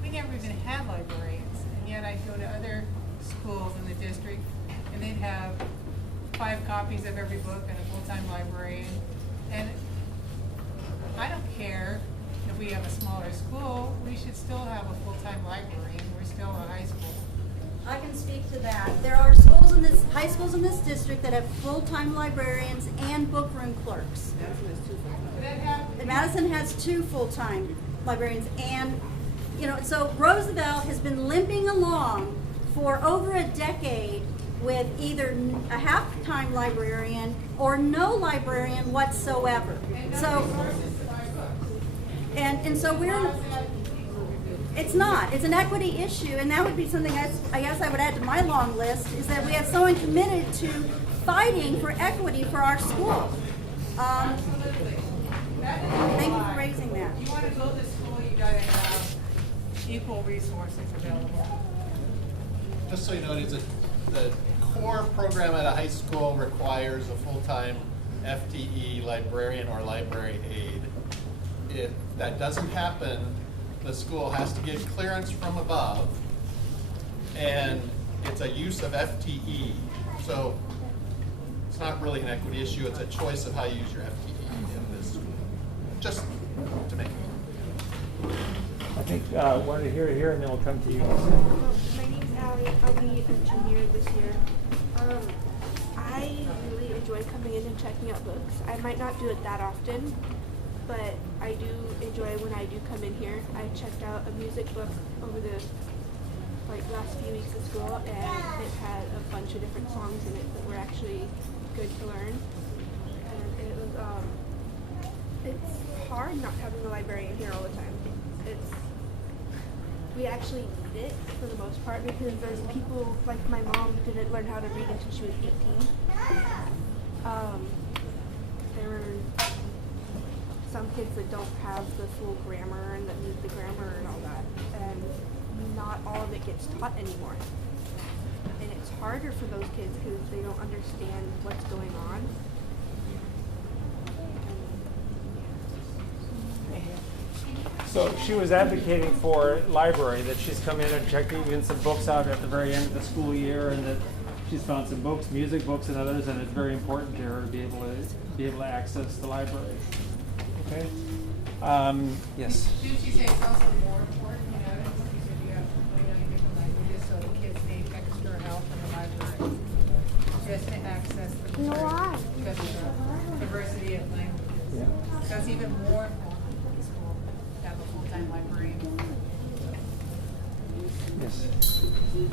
We never even had librarians, and yet I'd go to other schools in the district, and they'd have 5 copies of every book and a full-time librarian. And I don't care if we have a smaller school, we should still have a full-time librarian. We're still a high school. I can speak to that. There are schools in this, high schools in this district that have full-time librarians and book room clerks. Madison has 2 full-time librarians, and so Roosevelt has been limping along for over a decade with either a half-time librarian or no librarian whatsoever. And so it's not. It's an equity issue, and that would be something I guess I would add to my long list, is that we have someone committed to fighting for equity for our school. Thank you for raising that. You want to build a school, you got to have equal resources available. Just so you know, the core program at a high school requires a full-time FTE librarian or library aide. If that doesn't happen, the school has to get clearance from above, and it's a use of FTE. So it's not really an equity issue, it's a choice of how you use your FTE in this school. Just to make it. I think one to here, and then we'll come to you. My name's Allie. I'll be a junior this year. I really enjoy coming in and checking out books. I might not do it that often, but I do enjoy when I do come in here. I checked out a music book over the last few weeks of school, and it had a bunch of different songs in it that were actually good to learn. And it was it's hard not having a librarian here all the time. We actually need it for the most part, because there's people like my mom didn't learn how to read until she was 18. There are some kids that don't have the full grammar and that need the grammar and all that, and not all of it gets taught anymore. And it's harder for those kids because they don't understand what's going on. So she was advocating for library, that she's come in and checked even some books out at the very end of the school year, and that she's found some books, music books and others, and it's very important to her to be able to access the library. Okay. Yes. Didn't she say it's also more important? You know, you said you have different languages, so the kids need extra help in the library just to access the material because of the diversity of languages. Yeah. So it's even more important for the school to have a full-time librarian. Yes.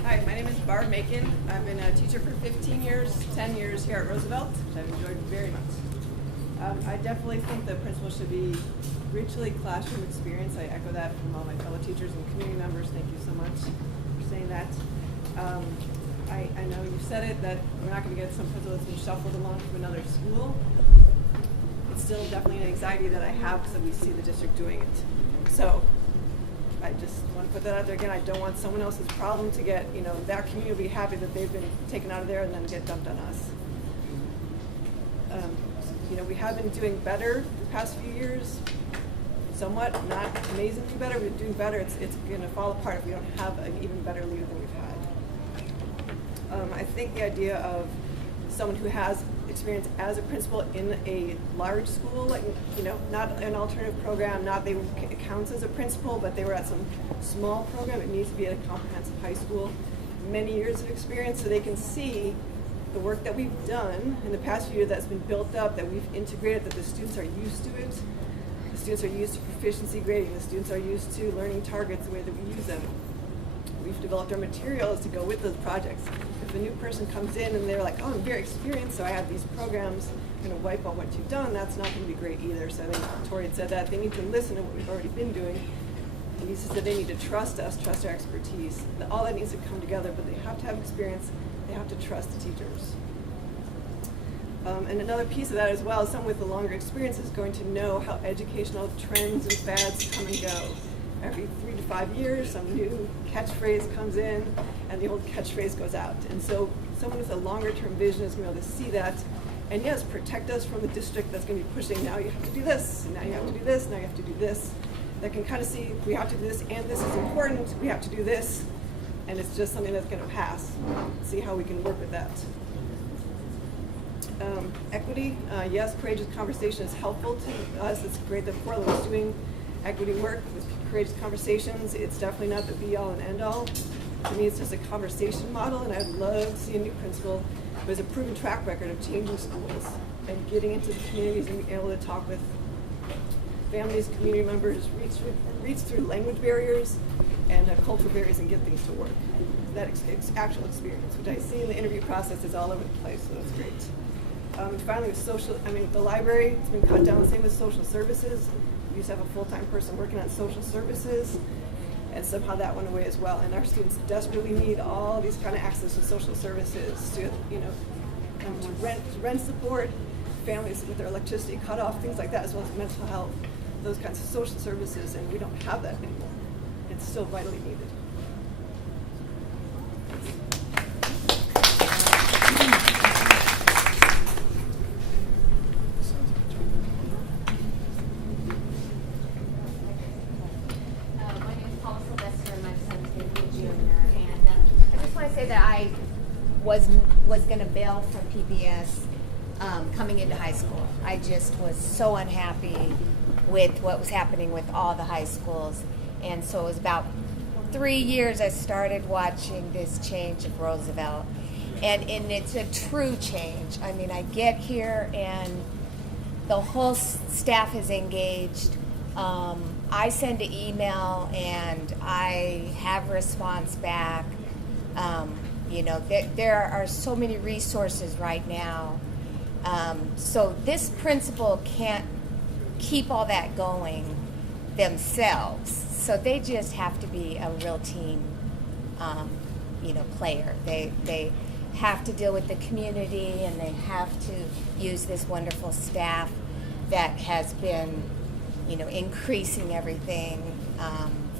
Hi, my name is Barb Macon. I've been a teacher for 15 years, 10 years here at Roosevelt, which I've enjoyed very much. I definitely think the principal should be richly classroom experience. I echo that from all my fellow teachers and community members. Thank you so much for saying that. I know you've said it, that we're not going to get some principal that's been shuffled along from another school. It's still definitely an anxiety that I have because we see the district doing it. So I just want to put that out there again. I don't want someone else's problem to get, that community will be happy that they've been taken out of there and then get dumped on us. We have been doing better the past few years, somewhat, not amazingly better. We're doing better. It's going to fall apart if we don't have an even better leader than we've I think the idea of someone who has experience as a principal in a large school, like, not an alternative program, not they counts as a principal, but they were at some small program. It needs to be at a comprehensive high school. Many years of experience, so they can see the work that we've done in the past few years that's been built up, that we've integrated, that the students are used to it. The students are used to proficiency grading. The students are used to learning targets the way that we use them. We've developed our materials to go with those projects. If a new person comes in and they're like, oh, I'm very experienced, so I have these programs, I'm going to wipe out what you've done, that's not going to be great either. So I think Tori had said that. They need to listen to what we've already been doing. Denise said they need to trust us, trust our expertise. All that needs to come together, but they have to have experience. They have to trust the teachers. And another piece of that as well is someone with a longer experience is going to know how educational trends and fads come and go. Every 3 to 5 years, some new catchphrase comes in, and the old catchphrase goes out. And so someone with a longer-term vision is going to be able to see that, and yes, protect us from the district that's going to be pushing, now you have to do this, and now you have to do this, now you have to do this. That can kind of see, we have to do this, and this is important, we have to do this, and it's just something that's going to pass. See how we can work with that. Equity, yes, courageous conversation is helpful to us. It's great that Portland is doing equity work with courageous conversations. It's definitely not the be-all and end-all. To me, it's just a conversation model, and I'd love to see a new principal who has a proven track record of changing schools and getting into the communities and being able to talk with families, community members, reach through language barriers and cultural barriers and get things to work. That actual experience, which I see in the interview process, is all over the place, so that's great. And finally, with the library, it's been cut down. Same with social services. We used to have a full-time person working on social services, and somehow that went away as well. And our students desperately need all these kind of access to social services, to to rent support, families with their electricity cut off, things like that, as well as mental health, those kinds of social services, and we don't have that anymore. It's still vitally needed. Was going to bail from PPS coming into high school. I just was so unhappy with what was happening with all the high schools. And so it was about 3 years I started watching this change of Roosevelt. And it's a true change. I mean, I get here and the whole staff is engaged. I send an email and I have a response back. There are so many resources right now. So this principal can't keep all that going themselves. So they just have to be a real team, player. They have to deal with the community, and they have to use this wonderful staff that has been, increasing everything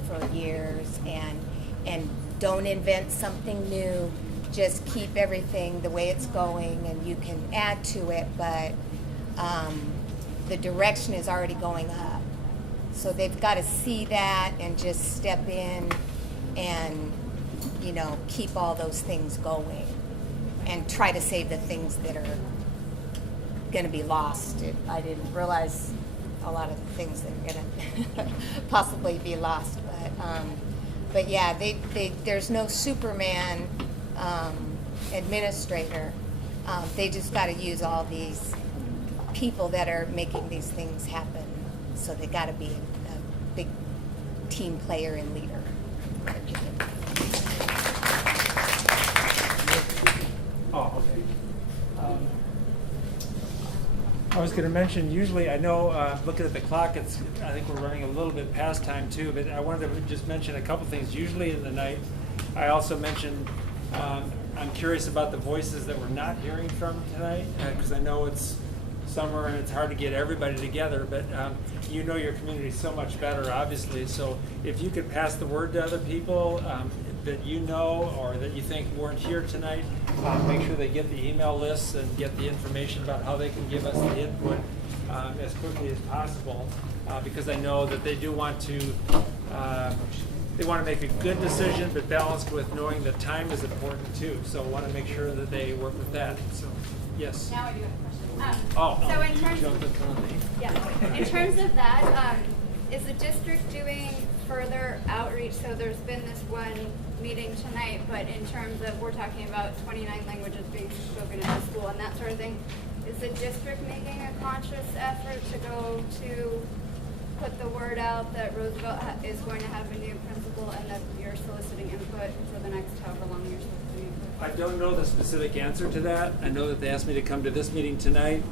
for years, and don't invent something new. Just keep everything the way it's going, and you can add to it, but the direction is already going up. So they've got to see that and just step in and, keep all those things going and try to save the things that are going to be lost. I didn't realize a lot of the things that are going to possibly be lost, but yeah, there's no Superman administrator. They just got to use all these people that are making these things happen. So they got to be a big team player and leader. Oh, okay. I was going to mention, usually, I know, looking at the clock, I think we're running a little bit past time too, but I wanted to just mention a couple things. Usually in the night, I also mentioned, I'm curious about the voices that we're not hearing from tonight, because I know it's summer and it's hard to get everybody together, but you know your community so much better, obviously, so if you could pass the word to other people that you know or that you think weren't here tonight, make sure they get the email lists and get the information about how they can give us the input as quickly as possible, because I know that they do want to they want to make a good decision, but balanced with knowing that time is important too. So I want to make sure that they work with that. So, yes. Now I do have a question. Oh, so in terms jumped in front of me. Yeah. In terms of that, is the district doing further outreach? So there's been this one meeting tonight, but in terms of, we're talking about 29 languages being spoken in the school and that sort of thing. Is the district making a conscious effort to go to put the word out that Roosevelt is going to have a new principal and that you're soliciting input for the next however long you're soliciting input? I don't know the specific answer to that. I know that they asked me to come to this meeting tonight.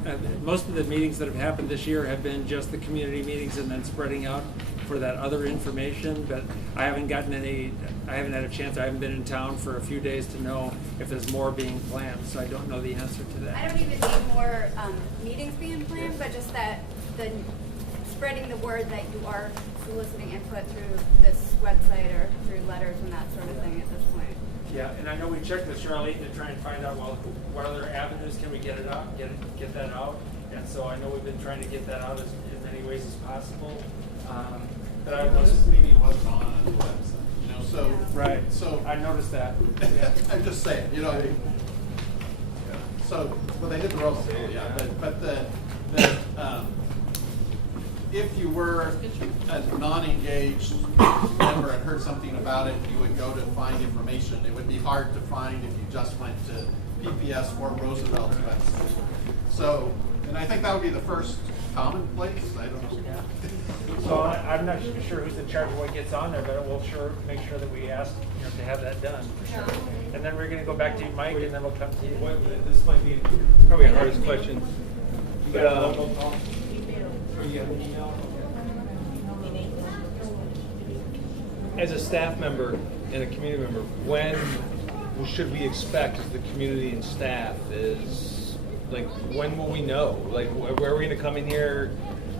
Most of the meetings that have happened this year have been just the community meetings and then spreading out for that other information, but I haven't had a chance. I haven't been in town for a few days to know if there's more being planned, so I don't know the answer to that. I don't even need more meetings being planned, but just that the spreading the word that you are soliciting input through this website or through letters and that sort of thing at this point. Yeah, and I know we checked with Charlene to try and find out, well, what other avenues can we get it out, get that out, and so I know we've been trying to get that out as many ways as possible. But I was this meeting wasn't on the website, you know, so right. So I noticed that. Yeah. I'm just saying, you know. So, well, they did the roll call, yeah, but if you were a non-engaged member and heard something about it, you would go to find information. It would be hard to find if you just went to PPS or Roosevelt's website. So, and I think that would be the first common place. I don't know. So I'm not sure who's in charge of what gets on there, but we'll make sure that we ask to have that done for sure. And then we're going to go back to you, Mike, and then we'll come to you. This might be probably the hardest question. You got a local call? Or you have an email? As a staff member and a community member, when should we expect as the community and staff is, like, when will we know? Like, where are we going to come in here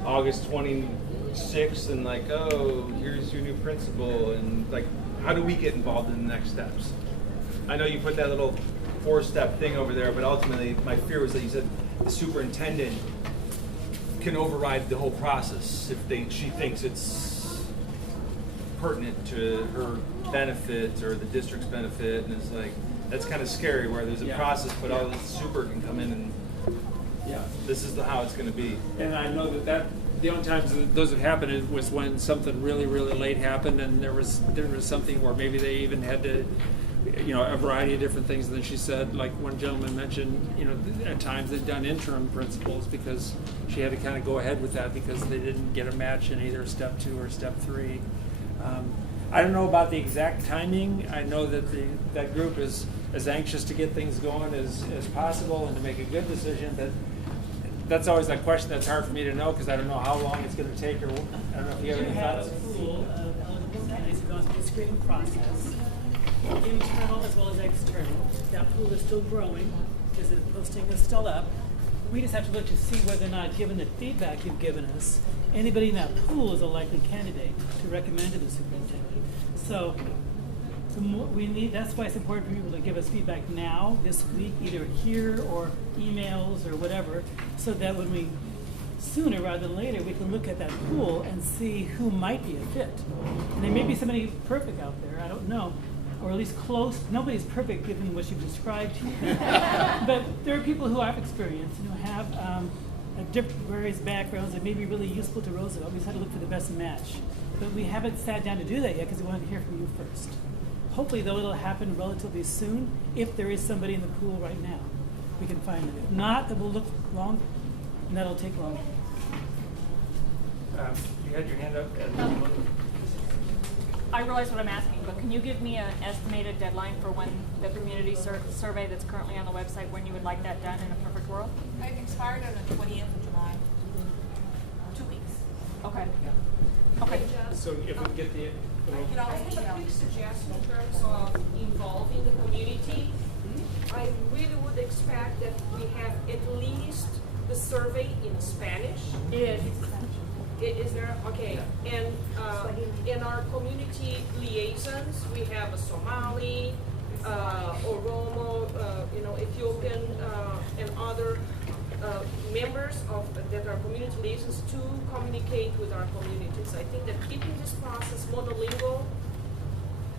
August 26th and like, oh, here's your new principal, and like, how do we get involved in the next steps? I know you put that little 4-step thing over there, but ultimately my fear was that you said the superintendent can override the whole process if she thinks it's pertinent to her benefit or the district's benefit, and it's like, that's kind of scary where there's a process, but all the super can come in and this is how it's going to be. And I know that the only times those have happened was when something really, really late happened, and there was something where maybe they even had to, a variety of different things. And then she said, like one gentleman mentioned, at times they've done interim principals because she had to kind of go ahead with that because they didn't get a match in either step 2 or step 3. I don't know about the exact timing. I know that that group is as anxious to get things going as possible and to make a good decision, but that's always that question that's hard for me to know because I don't know how long it's going to take, or I don't know if you have any thoughts. We have a pool of eligible candidates who gone through the screening process, internal as well as external. That pool is still growing because the posting is still up. We just have to look to see whether or not, given the feedback you've given us, anybody in that pool is a likely candidate to recommend to the superintendent. So the more we need, that's why it's important for people to give us feedback now, this week, either here or emails or whatever, so that when we, sooner rather than later, we can look at that pool and see who might be a fit. And there may be somebody perfect out there, I don't know, or at least close. Nobody's perfect given what you've described here. But there are people who have experience and who have different various backgrounds that may be really useful to Roosevelt. We just had to look for the best match. But we haven't sat down to do that yet because we wanted to hear from you first. Hopefully, though, it'll happen relatively soon if there is somebody in the pool right now. We can find them. If not, it will look long, and that'll take longer. You had your hand up. I realize what I'm asking, but can you give me an estimated deadline for when the community survey that's currently on the website, when you would like that done in a perfect world? It expired on the 20th of July. 2 weeks. Okay. Okay. So if we get the... I have a quick suggestion in terms of involving the community. I really would expect that we have at least the survey in Spanish. Is there? Okay. And in our community liaisons, we have a Somali, Oromo, Ethiopian, and other members that are community liaisons to communicate with our communities. I think that keeping this process monolingual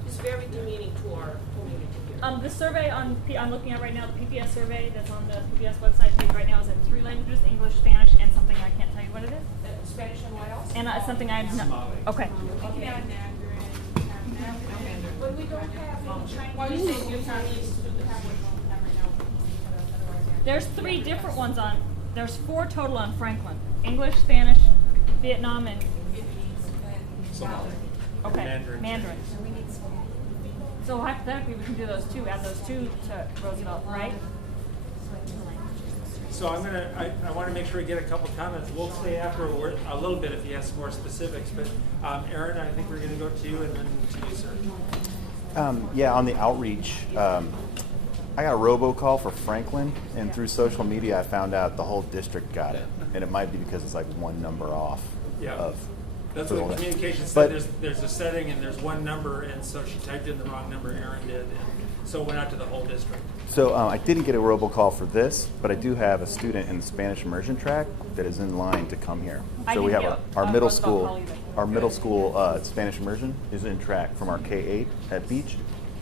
is very demeaning to our community here. The survey I'm looking at right now, the PPS survey that's on the PPS website page right now is in 3 languages, English, Spanish, and something I can't tell you what it is. Spanish and what else? And something I okay. Okay. But we don't have any Chinese. There's 3 different ones on. There's 4 total on Franklin: English, Spanish, Vietnam, and okay, Mandarin. So hypothetically, we can do those 2. Add those 2 to Roosevelt, right? So I want to make sure we get a couple comments. We'll stay after a little bit if you have some more specifics. But Aaron, I think we're going to go to you and then to you, sir. Yeah, on the outreach, I got a robocall for Franklin, and through social media I found out the whole district got it. And it might be because it's like one number off. Yeah. That's what the communication said. There's a setting and there's one number, and so she typed in the wrong number, Aaron did, and so it went out to the whole district. So I didn't get a robocall for this, but I do have a student in the Spanish immersion track that is in line to come here. So we have our middle school, Spanish immersion is in track from our K-8 at Beach.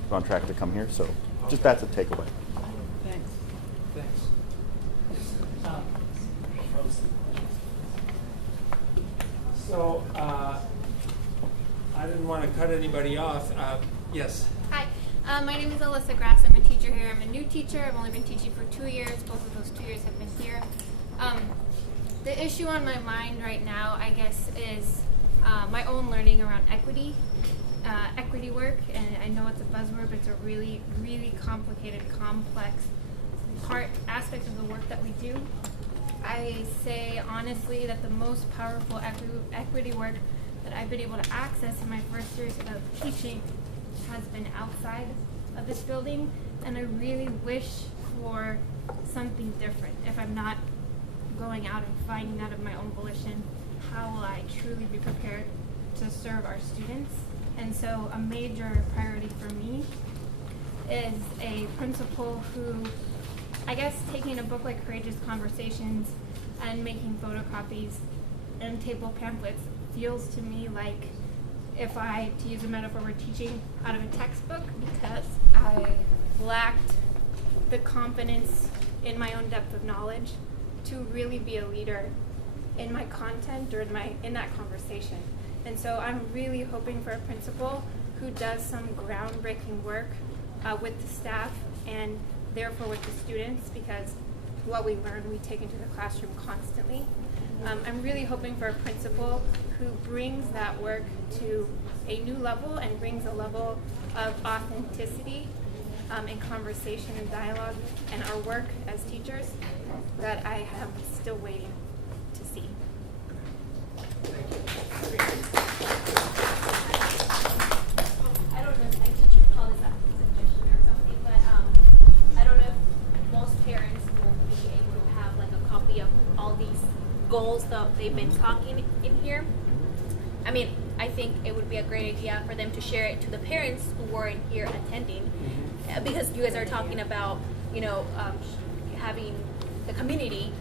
We're on track to come here, so just that's a takeaway. Thanks. So I didn't want to cut anybody off. Yes. Hi, my name is Alyssa Grass. I'm a teacher here. I'm a new teacher. I've only been teaching for 2 years. Both of those 2 years have been here. The issue on my mind right now, I guess, is my own learning around equity work. And I know it's a buzzword, but it's a really, really complicated, complex aspect of the work that we do. I say honestly that the most powerful equity work that I've been able to access in my first years of teaching has been outside of this building, and I really wish for something different. If I'm not going out and finding that of my own volition, how will I truly be prepared to serve our students? And so a major priority for me is a principal who, I guess, taking a book like Courageous Conversations and making photocopies and table pamphlets feels to me like if I, to use a metaphor, were teaching out of a textbook, because I lacked the confidence in my own depth of knowledge to really be a leader in my content or in that conversation. And so I'm really hoping for a principal who does some groundbreaking work with the staff and therefore with the students, because what we learn we take into the classroom constantly. I'm really hoping for a principal who brings that work to a new level and brings a level of authenticity and conversation and dialogue and our work as teachers that I am still waiting to see. I don't know, I think you call this a suggestion or something, but I don't know if most parents will be able to have like a copy of all these goals that they've been talking in here. I mean, I think it would be a great idea for them to share it to the parents who weren't here attending, because you guys are talking about, having the community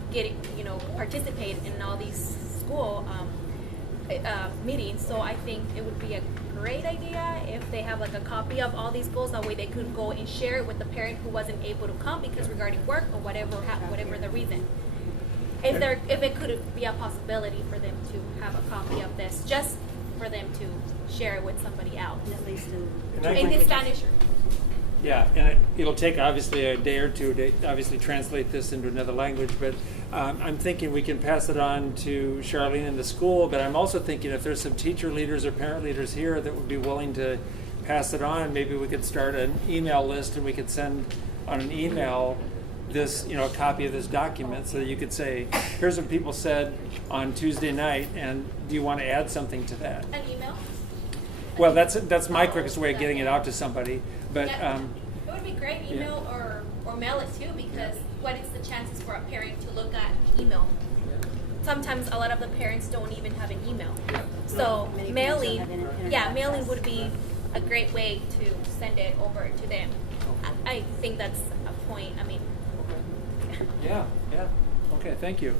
participate in all these school meetings. So I think it would be a great idea if they have like a copy of all these goals. That way they could go and share it with the parent who wasn't able to come because regarding work or whatever the reason. If it could be a possibility for them to have a copy of this, just for them to share it with somebody else, at least in Spanish. Yeah, and it'll take obviously a day or two to obviously translate this into another language, but I'm thinking we can pass it on to Charlene in the school, but I'm also thinking if there's some teacher leaders or parent leaders here that would be willing to pass it on, maybe we could start an email list and we could send on an email this, a copy of this document, so that you could say, here's what people said on Tuesday night, and do you want to add something to that? An email? Well, that's my quickest way of getting it out to somebody. But it would be great, email or mail it too, because what is the chances for a parent to look at email? Sometimes a lot of the parents don't even have an email. So mailing would be a great way to send it over to them. I think that's a point. Yeah. Okay, thank you.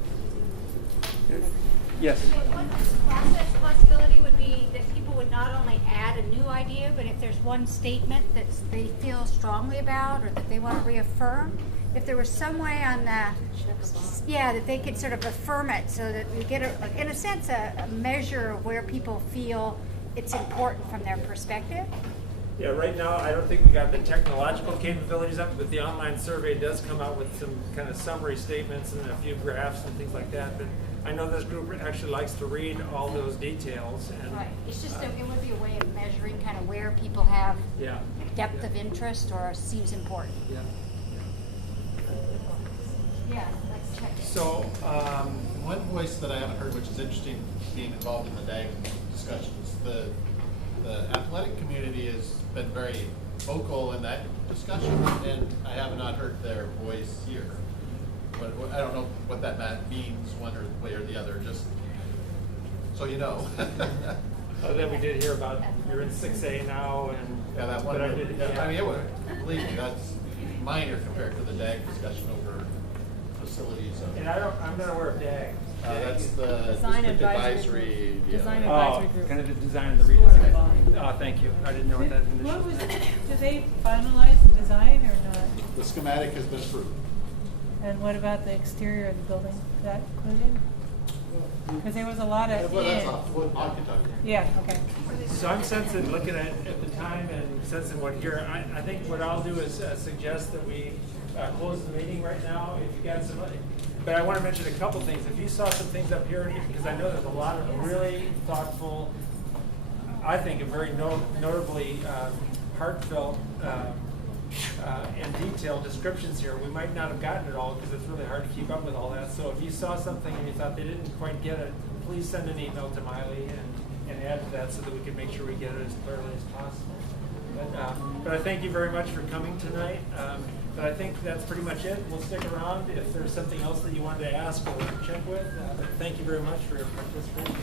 Yes. One process possibility would be that people would not only add a new idea, but if there's one statement that they feel strongly about or that they want to reaffirm, if there was some way on the, that they could sort of affirm it so that we get, in a sense, a measure of where people feel it's important from their perspective. Yeah, right now I don't think we got the technological capabilities up, but the online survey does come out with some kind of summary statements and a few graphs and things like that. But I know this group actually likes to read all those details. And, right. It's just it would be a way of measuring kind of where people have depth of interest or seems important. Yeah. Yeah, let's check it. So one voice that I haven't heard, which is interesting, being involved in the DAG discussions, the athletic community has been very vocal in that discussion, and I have not heard their voice here. But I don't know what that means, one way or the other, just so you know. Then we did hear about you're in 6A now, and that one. But I mean, it would, believe me, that's minor compared to the DAG discussion over facilities. And I'm not aware of DAG. That's the Design district advisory advisory. Design advisory group. Kind of the design, the redesign. Oh, thank you. I didn't know what that initially What was said. did they finalize the design or not? The schematic has been approved. And what about the exterior of the building? Is that included? Because there was a lot of. Well, that's architecture. Yeah, okay. So I'm sensing, looking at the time and sensing what here, I think what I'll do is suggest that we close the meeting right now. If you got some, but I want to mention a couple things. If you saw some things up here, because I know there's a lot of really thoughtful, I think a very notably heartfelt and detailed descriptions here. We might not have gotten it all because it's really hard to keep up with all that. So if you saw something and you thought they didn't quite get it, please send an email to Miley and add to that so that we can make sure we get it as clearly as possible. But I thank you very much for coming tonight. But I think that's pretty much it. We'll stick around if there's something else that you wanted to ask or check with. But thank you very much for your participation.